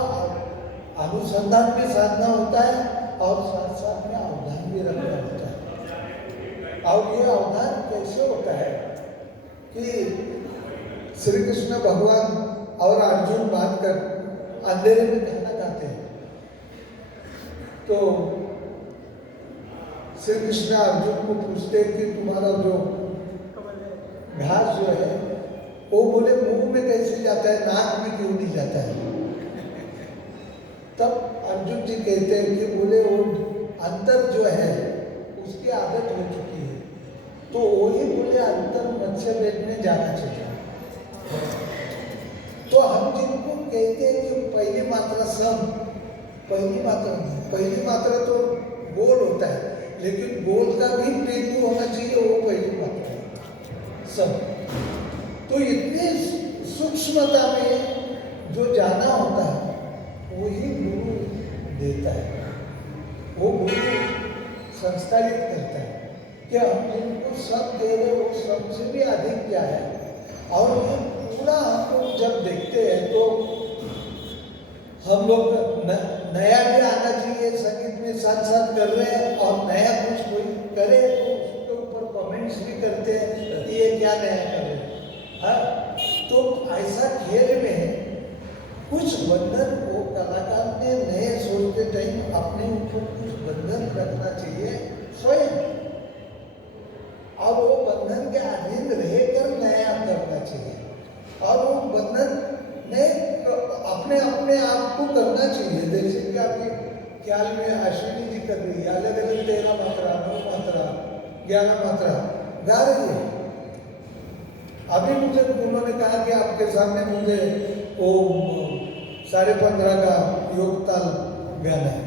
अनुसंधान में साधना होता है और साथ साथ में अवधान भी रखना होता है। और ये अवधान कैसे होता है कि श्री कृष्ण भगवान और अर्जुन बात कर अंधेरे में गाना गाते हैं। तो श्री कृष्ण अर्जुन को पूछते हैं कि तुम्हारा जो घास जो है वो बोले मुंह में कैसे जाता है, नाक में क्यों नहीं जाता है। तब अर्जुन जी कहते हैं कि बोले वो अंतर जो है उसकी आदत हो चुकी है, तो वही बोले अंतर मत्स्य पेट में जाना चाहिए। तो हम जिनको कहते हैं कि पहली मात्रा सम, पहली मात्रा नहीं, पहली मात्रा तो बोल होता है, लेकिन बोल का भी पहलू होना चाहिए, वो पहलू बात है सब। तो इतनी सूक्ष्मता में जो जाना होता है वही गुरु देता है, वो गुरु संस्कारित करता है कि हम जिनको सब दे रहे वो सबसे भी अधिक क्या है। और ये पूरा हम लोग जब देखते हैं तो हम लोग नया भी आना चाहिए संगीत में, साथ साथ कर रहे हैं, और नया कुछ कोई करे तो उसके ऊपर कमेंट्स भी करते हैं ये क्या नया कर रहे हैं। हाँ, तो ऐसा खेल में कुछ बंधन वो कलाकार ने नए सोचते टाइम अपने ऊपर कुछ बंधन रखना चाहिए स्वयं, और वो बंधन के अधीन रहकर नया करना चाहिए, और वो बंधन ने अपने अपने आप को करना चाहिए। जैसे कि आपके ख्याल में अश्विनी जी कर रही है, अलग अलग 13 मात्रा, 9 मात्रा, 11 मात्रा गा रही है। अभी मुझे उन्होंने कहा कि आपके सामने मुझे वो 15.5 का योग ताल गाना है,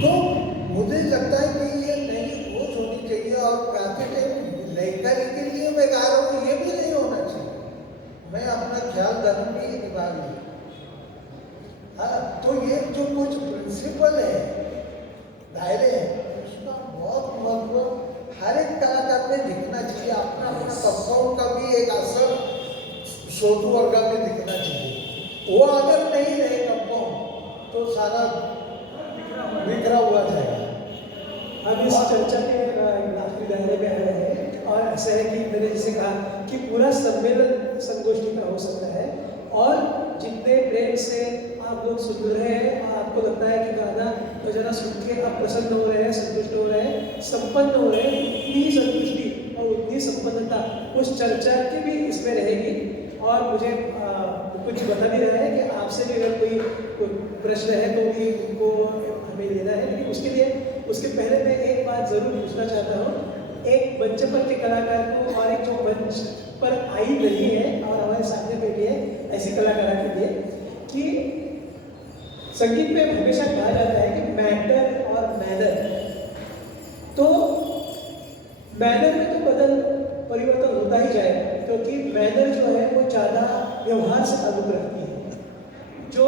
तो मुझे लगता है कि ये नई खोज होनी चाहिए, और गाते टाइम लयकारी के लिए मैं गा रहा हूँ ये भी नहीं होना चाहिए, मैं अपना ख्याल धर्म भी निभा लूँ। हाँ, तो ये जो कुछ प्रिंसिपल है, दायरे हैं, उसका बहुत महत्व हर एक कलाकार में दिखना चाहिए। अपना अपना कंपाउंड का भी एक असर श्रोतु वर्ग में दिखना चाहिए। वो अगर नहीं रहे कंपाउंड तो सारा बिखरा हुआ जाएगा। हम इस चर्चा के आखिरी दायरे में आ रहे हैं, और ऐसा है कि मैंने जैसे कहा कि पूरा सम्मेलन संगोष्ठी का हो सकता है, और जितने प्रेम से आप लोग सुन रहे हैं, आपको लगता है कि गाना बजाना सुन के आप प्रसन्न हो रहे हैं, संतुष्ट हो रहे हैं, संपन्न हो रहे हैं, उतनी संतुष्टि और उतनी संपन्नता उस चर्चा की भी इसमें रहेगी। और मुझे कुछ बता भी रहा है कि आपसे भी अगर कोई प्रश्न है तो भी उनको हमें लेना है, लेकिन उसके पहले मैं एक बात जरूर पूछना चाहता हूँ। एक मंच पर के कलाकार को और एक जो मंच पर आई नहीं है और हमारे सामने बैठी है ऐसी कलाकारा के लिए, कि संगीत में हमेशा कहा जाता है कि मैटर और मैनर, तो मैनर में तो परिवर्तन होता ही जाएगा, क्योंकि मैनर जो है वो ज़्यादा व्यवहार से ताल्लुक रखती है। जो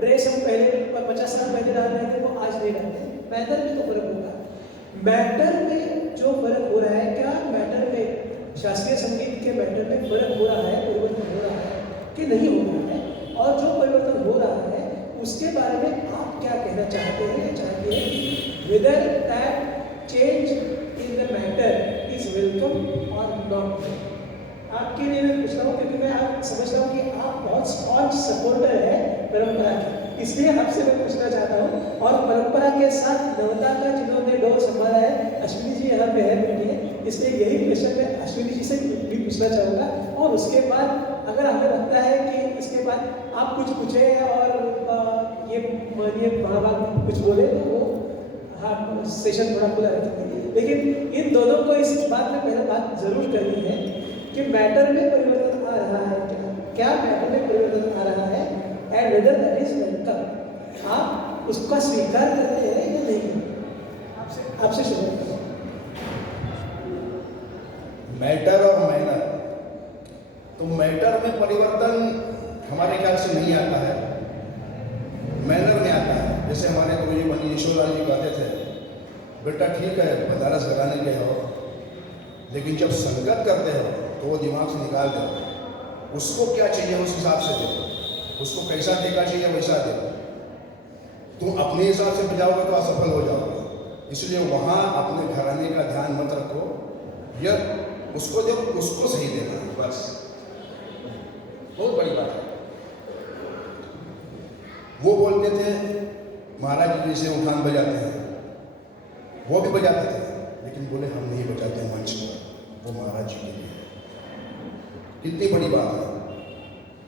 ड्रेस हम पहले 50 साल पहले डाल रहे थे वो आज नहीं डालते, मैटर में तो फर्क होगा। मैटर में जो फर्क हो रहा है, क्या मैटर में शास्त्रीय संगीत के मैटर में फर्क हो रहा है, परिवर्तन हो रहा है कि नहीं हो रहा है, और जो परिवर्तन हो रहा है उसके बारे में आप क्या कहना चाहते हैं, चाहते हैं, whether that change in the matter is welcome और नॉट। आपके लिए मैं पूछ रहा हूँ क्योंकि मैं आप समझ रहा हूँ कि आप बहुत स्टॉन्च सपोर्टर है परंपरा के, इसलिए आपसे मैं पूछना चाहता हूँ। और परंपरा के साथ नवता का जिन्होंने डोर संभाला है, अश्विनी जी यहाँ पे है बैठी है, इसलिए यही क्वेश्चन मैं अश्विनी जी से भी पूछना चाहूँगा। और उसके बाद अगर हमें लगता है कि इसके बाद आप कुछ पूछे और ये मानिए महाभाग कुछ बोले तो वो हाँ सेशन थोड़ा खुला रखेंगे, लेकिन इन दोनों को इस बात में पहले बात जरूर करनी है कि मैटर में परिवर्तन आ रहा है क्या मैटर में परिवर्तन आ रहा है, and whether that is welcome. आप उसका स्वीकार करते हैं या नहीं? आपसे शुरू करें। मैटर और मैनर, तो मैटर में परिवर्तन हमारे ख्याल से नहीं आता है, मैनर में आता है। जैसे हमारे गुरु जी मनी यशोदा जी कहते थे, बेटा ठीक है बनारस लगाने गए हो, लेकिन जब संगत करते हो तो वो दिमाग से निकाल दो, उसको क्या चाहिए उस हिसाब से दो, उसको कैसा देगा चाहिए वैसा दे। तुम अपने हिसाब से बजाओगे तो असफल हो जाओगे, इसलिए वहाँ अपने घराने का ध्यान मत रखो, यह उसको दो, उसको सही देना, बस बहुत बड़ी बात है। वो बोलते थे महाराज जी जैसे उठान बजाते हैं, वो भी बजाते थे, लेकिन बोले हम नहीं बजाते मंच पर, वो महाराज जी के लिए। कितनी बड़ी बात है।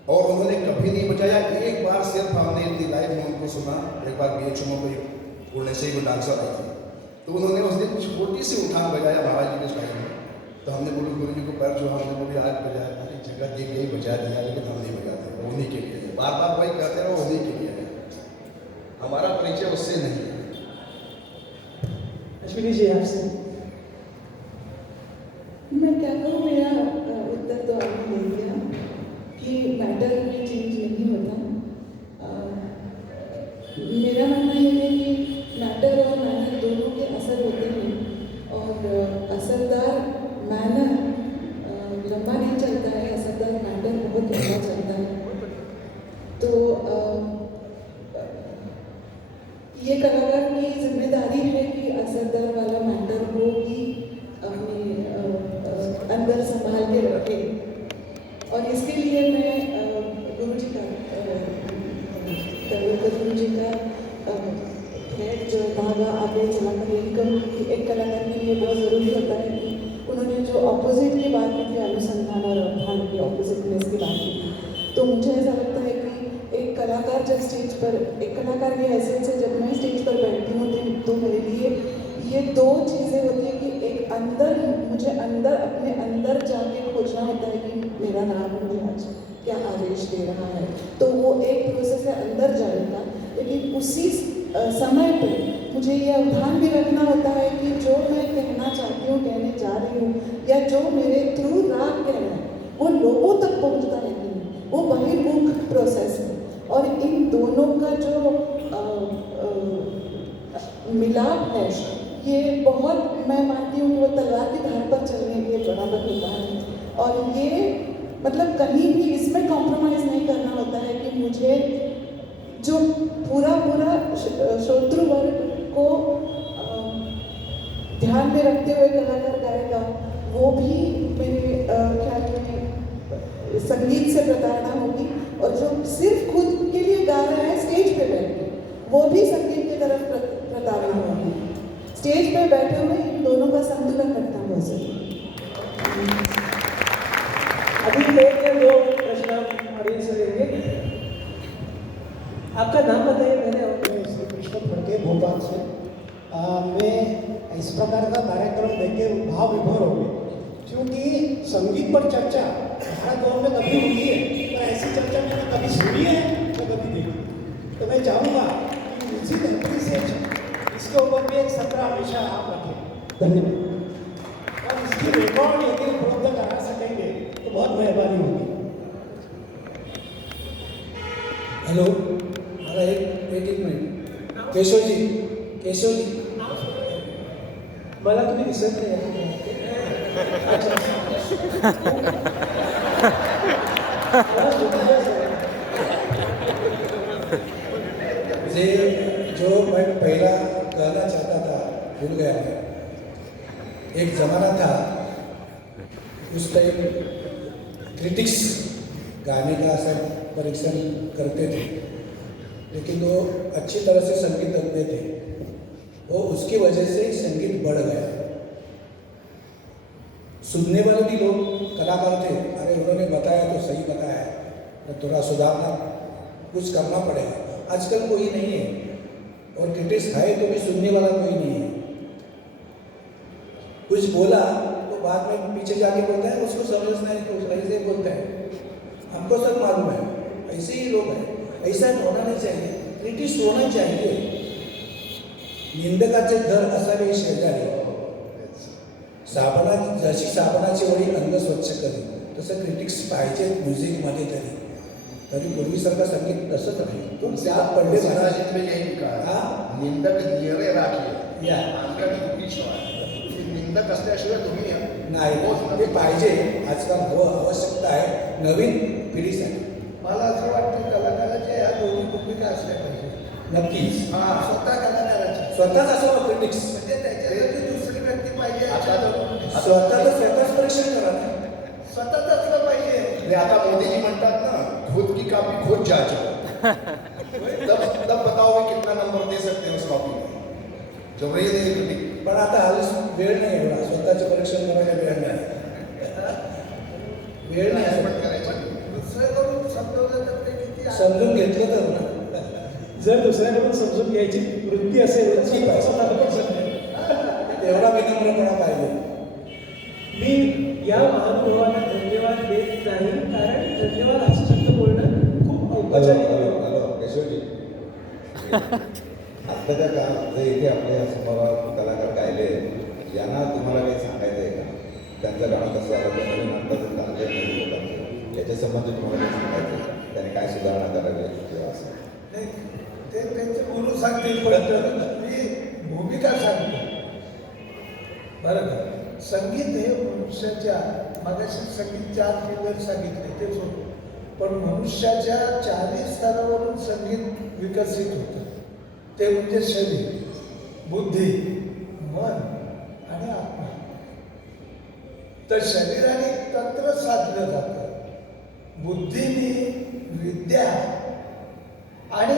और उन्होंने कभी नहीं बजाया, एक बार सिर्फ हमने इतनी लाइफ में उनको सुना, एक बार BHU में कोई पुणे से कोई डांसर आई थी, तो उन्होंने उस दिन छोटी सी उठान बजाया महाराज जी के स्टाइल में, तो हमने बोले गुरु जी को पैर जो हमने बोले आज बजाया, अरे जगह दी गई बजा दिया, लेकिन हम नहीं बजाते, वो उन्हीं के लिए, बार बार वही कहते रहो, उन्हीं के लिए है, हमारा परिचय उससे नहीं है। अश्विनी जी आपसे। मैं क्या कहूँ, मेरा उत्तर तो आपने दे दिया कि मैटर में चेंज नहीं होता। मेरा मानना ये है कि मैटर और मैनर दोनों के असर होते हैं और असरदार मैनर लंबा नहीं चलता है, असरदार मैटर बहुत लंबा चलता है। तो ये कलाकार की जिम्मेदारी है कि असरदार वाला मैटर को भी अपने अंदर संभाल के रखे और इसके लिए मैं गुरुजी का गुरुजी का थ्रेड जो धागा आगे चलाकर यही कहूँगी कि एक कलाकार के लिए बहुत ज़रूरी होता है कि उन्होंने जो ऑपोजिट की बात की थी, अनुसंधान और अवधान की ऑपोजिटनेस की बात की थी, तो मुझे ऐसा लगता है कि एक कलाकार जब स्टेज पर, एक कलाकार की हैसियत से जब मैं स्टेज पर बैठती हूँ तो मेरे लिए ये दो चीज़ें होती हैं कि एक अंदर, मुझे अंदर अपने अंदर जाके खोजना होता है कि मेरा नाम मुझे आज क्या आदेश दे रहा है, तो वो एक प्रोसेस है अंदर जाने का। लेकिन उसी समय पे मुझे ये अवधान भी रखना होता है कि जो मैं कहना चाहती हूँ, कहने जा रही हूँ, या जो मेरे थ्रू राग कहना है वो लोगों तक पहुँचता है कि नहीं, वो बहिर्मुख प्रोसेस है। और इन दोनों का जो मिलाप है ये बहुत, मैं मानती हूँ कि वो तलवार की धार पर चलने के बराबर होता है। और ये मतलब कहीं भी इसमें कॉम्प्रोमाइज़ नहीं करना होता है कि मुझे जो पूरा श्रोतृ वर्ग को ध्यान में रखते हुए कलाकार गाएगा, वो भी मेरे ख्याल में संगीत से प्रताड़ना होगी। और जो सिर्फ खुद के लिए गा रहा है स्टेज पे बैठ के, वो भी संगीत की तरफ प्रताड़ना होगी। स्टेज पे बैठे हुए इन दोनों का संतुलन रखना बहुत जरूरी है। अभी एक या दो प्रश्न ऑडियंस से लेंगे। आपका नाम बताइए पहले। मैं श्री कृष्ण फड़के भोपाल से। मैं इस प्रकार का कार्यक्रम देख के भाव विभोर हो गए, क्योंकि संगीत पर चर्चा भारत भवन में कभी हुई है, पर ऐसी चर्चा मैंने कभी सुनी है तो कभी देखी। तो मैं चाहूँगा कि म्यूजिक एप्रिसिएशन इसके ऊपर भी एक सत्र हमेशा आप रखें। धन्यवाद। और इसकी रिकॉर्ड यदि उपलब्ध करा सकेंगे तो बहुत मेहरबानी होगी। हेलो, हमारा एक मिनिट। केशव जी मला तुम्ही दिसत नाही। मुझे जो मैं पहला गाना चाहता था भूल गया मैं। एक ज़माना था उस टाइम क्रिटिक्स गाने का सब परीक्षण करते थे, लेकिन वो अच्छी तरह से संगीत रखते थे। वो उसकी वजह से ही संगीत बढ़ गया। सुनने वाले भी लोग कलाकार थे, अरे उन्होंने बताया तो सही बताया, तो थोड़ा सुधारना कुछ करना पड़ेगा। आजकल कोई नहीं है, और क्रिटिक्स है तो भी सुनने वाला कोई नहीं है। कुछ बोला तो बाद में पीछे जाके बोलता है उसको समझना है तो ऐसे बोलता है। हमको सब मालूम है, ऐसे ही लोग हैं। ऐसा होना नहीं चाहिए, क्रिटिक्स होना चाहिए। निंदकाचे घर असावे शेजारी, जशी साबणाची वडी अंग स्वच्छ करी, तसं क्रिटिक्स पाहिजे म्युझिकमध्ये तरी पूर्वीसारखं संगीत तसंच राहील। खूप त्यात पडले महाराज में यही लिखा है, हाँ? निंदक नियरे राखील या अंगाने दुखी ठेवा। निंदक असल्याशिवाय तुम्ही नाही, ते पाहिजे। आजकाल आवश्यकता आहे नवीन पिढीसाठी। मला असं वाटतं कलाकाराच्या या दोन्ही भूमिका असल्या पाहिजे। नक्कीच स्वतः कलाकाराची, स्वतःच असावं क्रिटिक्स, म्हणजे त्याच्यासाठी दुसरी व्यक्ती पाहिजे। स्वतःच परीक्षण करा ना। स्वतःच असलं पाहिजे। आणि आता मोदीजी म्हणतात ना, खुद की कॉपी खुद जांचो, तब बताओ मैं कितना नंबर दे सकते हैं उस कॉपी में। जब ये नहीं, पण आता हालीच वेळ नाही एवढा स्वतःचे परीक्षण करायला वेळ नाही पण करायचं दुसऱ्याकडून समजवलं तर ते किती समजून घेतलं तर ना। जर दुसऱ्याकडून समजून घ्यायची वृत्ती असेल ठीक आहे, तेवढा विनम्रपणा पाहिजे। मी या महानुभवाला धन्यवाद देत नाही, कारण धन्यवाद असं शब्द बोलणं खूप औपचारिक आहे. हॅलो केशवजी, आत्ताच्या काळात जे इथे आपल्या समोर कलाकार गायले त्यांना तुम्हाला काही सांगायचं आहे का? त्यांचं गाणं कसं आलं, ते नवीन म्हणतात तांत्रिक नवीन लोकांचं याच्या संबंधी तुम्हाला काही सांगायचं आहे का? त्याने काय सुधारणा करावी किंवा असं? नाही, ते त्यांचे गुरु सांगतील, पण मी भूमिका सांगतो. बरं का, संगीत हे मनुष्याच्या, मागाशी संगीत 4 पिलर सांगितले तेच होतं, पण मनुष्याच्या 40 स्तरावरून संगीत विकसित होतं. ते म्हणजे शरीर, बुद्धी, मन आणि आत्मा. तर शरीराने तंत्र साधलं जातं, बुद्धीने विद्या आणि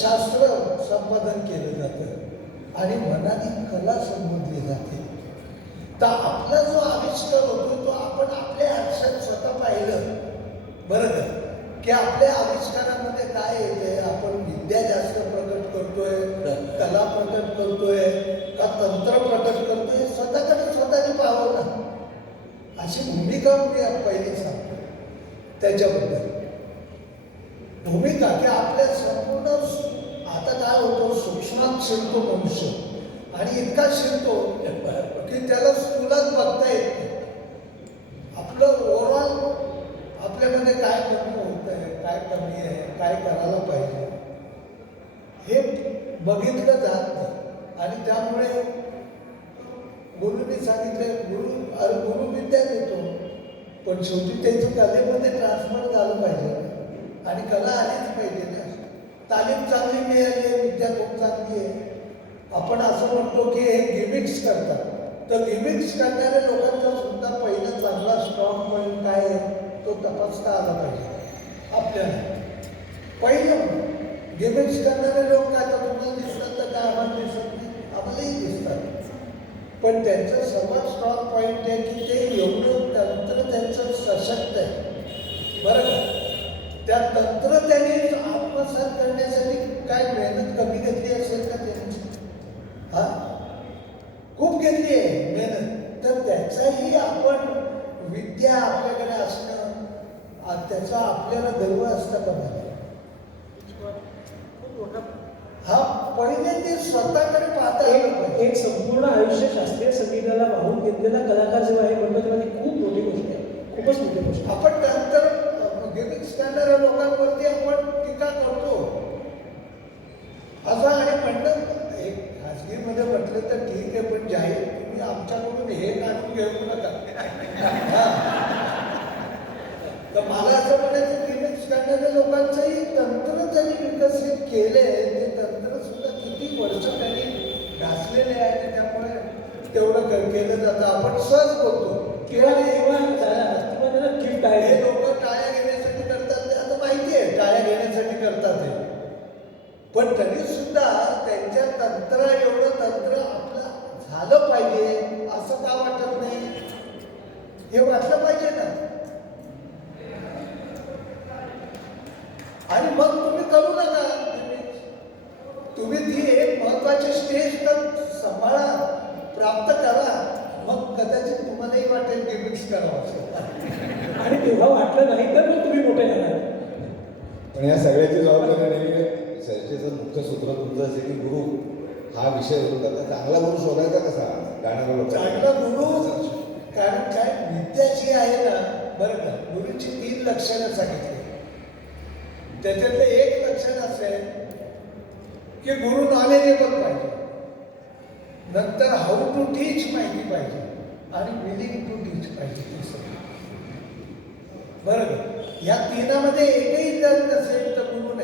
शास्त्र संपादन केलं जातं आणि मनाने कला संबोधली जाते. तर आपला जो आविष्कार होतो तो आपण आपल्या आयुष्यात स्वतः पाहिलं. बरं का, की आपल्या आविष्कारामध्ये काय येते, आपण विद्या जास्त प्रकट करतोय, कला प्रकट करतोय का तंत्र प्रकट करतोय, स्वतःने पाहावं ना. अशी भूमिका मी पहिली सांगतो. त्याच्याबद्दल भूमिका की आपल्या संपूर्ण, आता काय होतं, सूक्ष्मात शिरतो मनुष्य आणि इतका शिरतो की त्याला स्थूलात बघता येत नाही. आपलं ओव्हरऑल आपल्यामध्ये काय कमी होत आहे, काय कमी आहे, काय करायला पाहिजे हे बघितलं जात नाही. आणि त्यामुळे गुरुनी सांगितले, गुरु विद्या देतो, पण शेवटी त्याचं कलेमध्ये ट्रान्सफर झालं पाहिजे आणि कला आलीच पाहिजे ना. तालीम चांगली मिळाली आहे, विद्या खूप चांगली आहे. आपण असं म्हणतो की हे गिमिक्स करतात, तर गिमिक्स करणाऱ्या लोकांचा सुद्धा पहिला चांगला स्ट्रॉंग पॉईंट काय आहे तो तपासता आला पाहिजे आपल्याला. पहिलं गिमिक्स करणारे लोक काय, तर तुम्हाला दिसतात तर काय आम्हाला दिसत नाही, आम्हालाही दिसतात. पण त्यांचं सर्वात स्ट्रॉंग पॉईंट आहे की ते एवढं तंत्र त्यांचं सशक्त आहे. बरं का, त्या तंत्र त्यांनी आत्मसात करण्यासाठी काय मेहनत कमी घेतली असेल का त्यांनी? हा, खूप घेतली आहे मेहनत. तर त्याचाही आपण विद्या आपल्याकडे असणं, त्याचा आपल्याला गर्व असता का नाही? हा, पहिले ते स्वतःकडे पाहता आलं पाहिजे. एक संपूर्ण आयुष्य शास्त्रीय संगीताला वाहून घेतलेला कलाकार जेव्हा हे म्हणतो तेव्हा ती खूप मोठी गोष्ट आहे, खूपच मोठी गोष्ट. आपण नंतर गिमिक्स करणाऱ्या लोकांवरती आपण टीका करतो असं, आणि म्हणणं एक खाजगीमध्ये म्हटलं तर ठीक आहे, पण जाहीर तुम्ही आमच्याकडून हे काढून घेऊ नका. तर मला असं म्हणायचं, गिमिक्स करणाऱ्या लोकांचंही तंत्र त्यांनी विकसित केले, ते तंत्र सुद्धा किती वर्ष त्यांनी घासलेले आहे आणि त्यामुळे तेवढं केलं जातं. आपण सहज बोलतो किंवा त्याला गिफ्ट आहे. हे लोक टाळ्या घेण्यासाठी करतात, ते आता माहिती आहे टाळ्या घेण्यासाठी करतात हे, पण तरी सुद्धा त्यांच्या तंत्र, एवढं तंत्र आपलं झालं पाहिजे असं का वाटत नाही? हे वाटलं पाहिजे ना. आणि मग तुम्ही करू नका, तुम्ही ती एक महत्वाची स्टेज तर सांभाळा, प्राप्त करा, मग कदाचित तुम्हालाही वाटेल गिमिक्स करावं असं. आणि तेव्हा वाटलं नाही तर मग तुम्ही मोठे झाला. पण या सगळ्याची जबाबदारी नेहमी चर्चेचं मुख्य सूत्र तुमचं असेल की गुरु हा विषय होतो. त्याचा चांगला गुरु शोधायचा कसा? गाण्याला चांगला गुरु, कारण काय विद्या जी आहे ना, बरं का, गुरुची 3 लक्षणं सांगितली. त्याच्यातलं एक लक्षण असेल की गुरु नॉलेजेबल पाहिजे, नंतर हाऊ टू टीच माहिती पाहिजे आणि विलिंग टू टीच पाहिजे. बरं का, या 3मध्ये एकही जर नसेल तर गुरु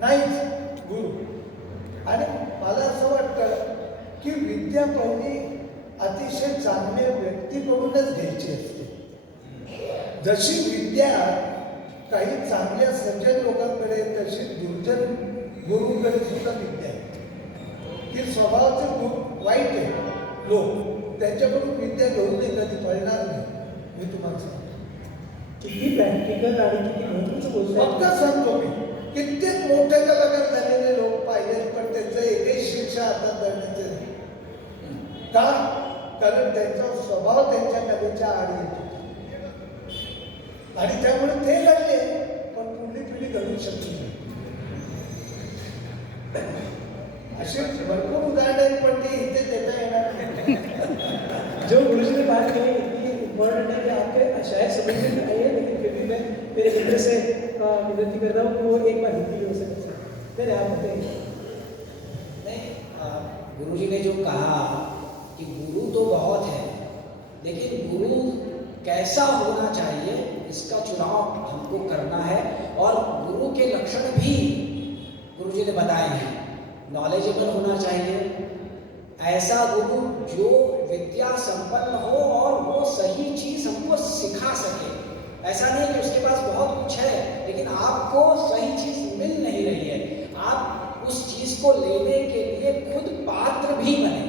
नाहीच गुरु. आणि मला असं वाटतं की विद्या पहिली अतिशय चांगल्या व्यक्तीकडूनच घ्यायची असते. जशी विद्या काही चांगल्या सज्जन लोकांकडे, तशी दुर्जन गुरुकडे सुद्धा विद्या आहे की स्वभावाचे वाईट आहे लोक, त्यांच्याकडून विद्या घेऊन नाही, कधी पळणार नाही. मी तुम्हाला सांगतो, किती प्रॅक्टिकल आणि किती महत्वाचं बोलतो. फक्त सांगतो मी, कित्येक मोठे कलाकार झालेले लोक पाहिले, पण त्यांचं एकही शिक्षा हातात धरण्याचे नाही. का? कारण त्यांचा स्वभाव त्यांच्या कलेच्या आड येतो आणि त्यामुळे ते घडले, पण पुढली पिढी घडू शकली नाही. अशी भरपूर उदाहरणं, पण ती इथे देता येणार नाही. जो गुरुजी ने बात कही इतनी इम्पोर्टेंट है कि आपके शायद समझ में नहीं आई है, लेकिन फिर भी मैं मेरे मित्र से विनती कर रहा हूँ कि वो एक बार हिंदी हो सकता है। मेरे आप बताइए। नहीं, गुरुजी ने जो कहा कि गुरु तो बहुत है, लेकिन गुरु कैसा होना चाहिए इसका चुनाव हमको करना है। और गुरु के लक्षण भी गुरुजी ने बताए हैं। नॉलेजेबल होना चाहिए, ऐसा गुरु जो विद्या संपन्न हो और वो सही चीज हमको सिखा सके। ऐसा नहीं कि उसके पास बहुत कुछ है लेकिन आपको सही चीज मिल नहीं रही है, आप उस चीज को लेने के लिए खुद पात्र भी बने,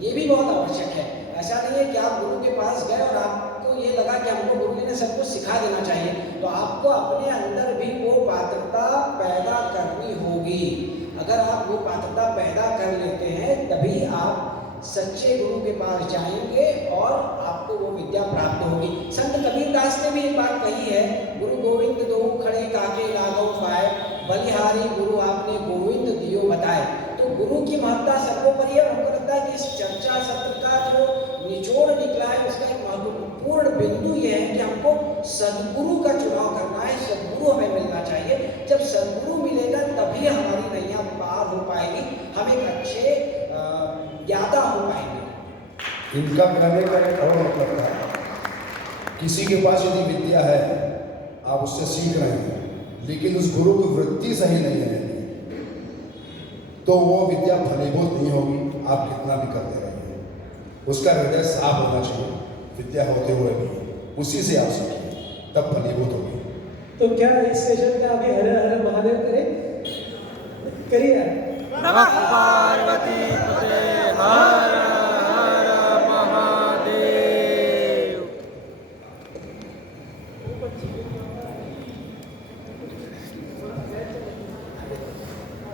ये भी बहुत आवश्यक है। ऐसा नहीं है कि आप गुरु के पास गए और आपको ये लगा कि हमको गुरु जी ने सब कुछ सिखा देना चाहिए, तो आपको अपने अंदर भी वो पात्रता पैदा करनी होगी। अगर आप वो पात्रता पैदा कर लेते हैं तभी आप सच्चे गुरु के पास जाएंगे और आपको वो विद्या प्राप्त होगी। संत कबीरदास ने भी एक बात कही है, गुरु गोविंद दो खड़े काके लागो पाए, बलिहारी गुरु आपने गोविंद दियो बताए। तो गुरु की महत्ता सर्वोपरि है। हमको लगता है कि इस चर्चा सत्र का जो निचोड़ निकला है उसका एक महत्वपूर्ण बिंदु ये है कि हमको सदगुरु का चुनाव करना है, सदगुरु हमें मिलना चाहिए। जब सदगुरु मिलेगा तभी हमारी नैया पार हो पाएगी, हम एक अच्छे ज्ञाता हो पाएंगे। इनका कहने का एक और मतलब था, किसी के पास यदि विद्या है, आप उससे सीख रहे हैं, लेकिन उस गुरु की वृत्ति सही नहीं है तो वो विद्या फलीभूत नहीं होगी, आप कितना भी करते रहिए। उसका हृदय साफ होना चाहिए, विद्या होते हुए भी उसी से आप सीखिए, तब फलीभूत होगी। तो क्या इस सेशन का अभी हर हर महादेव करें? करिए। नमः पार्वती पते हर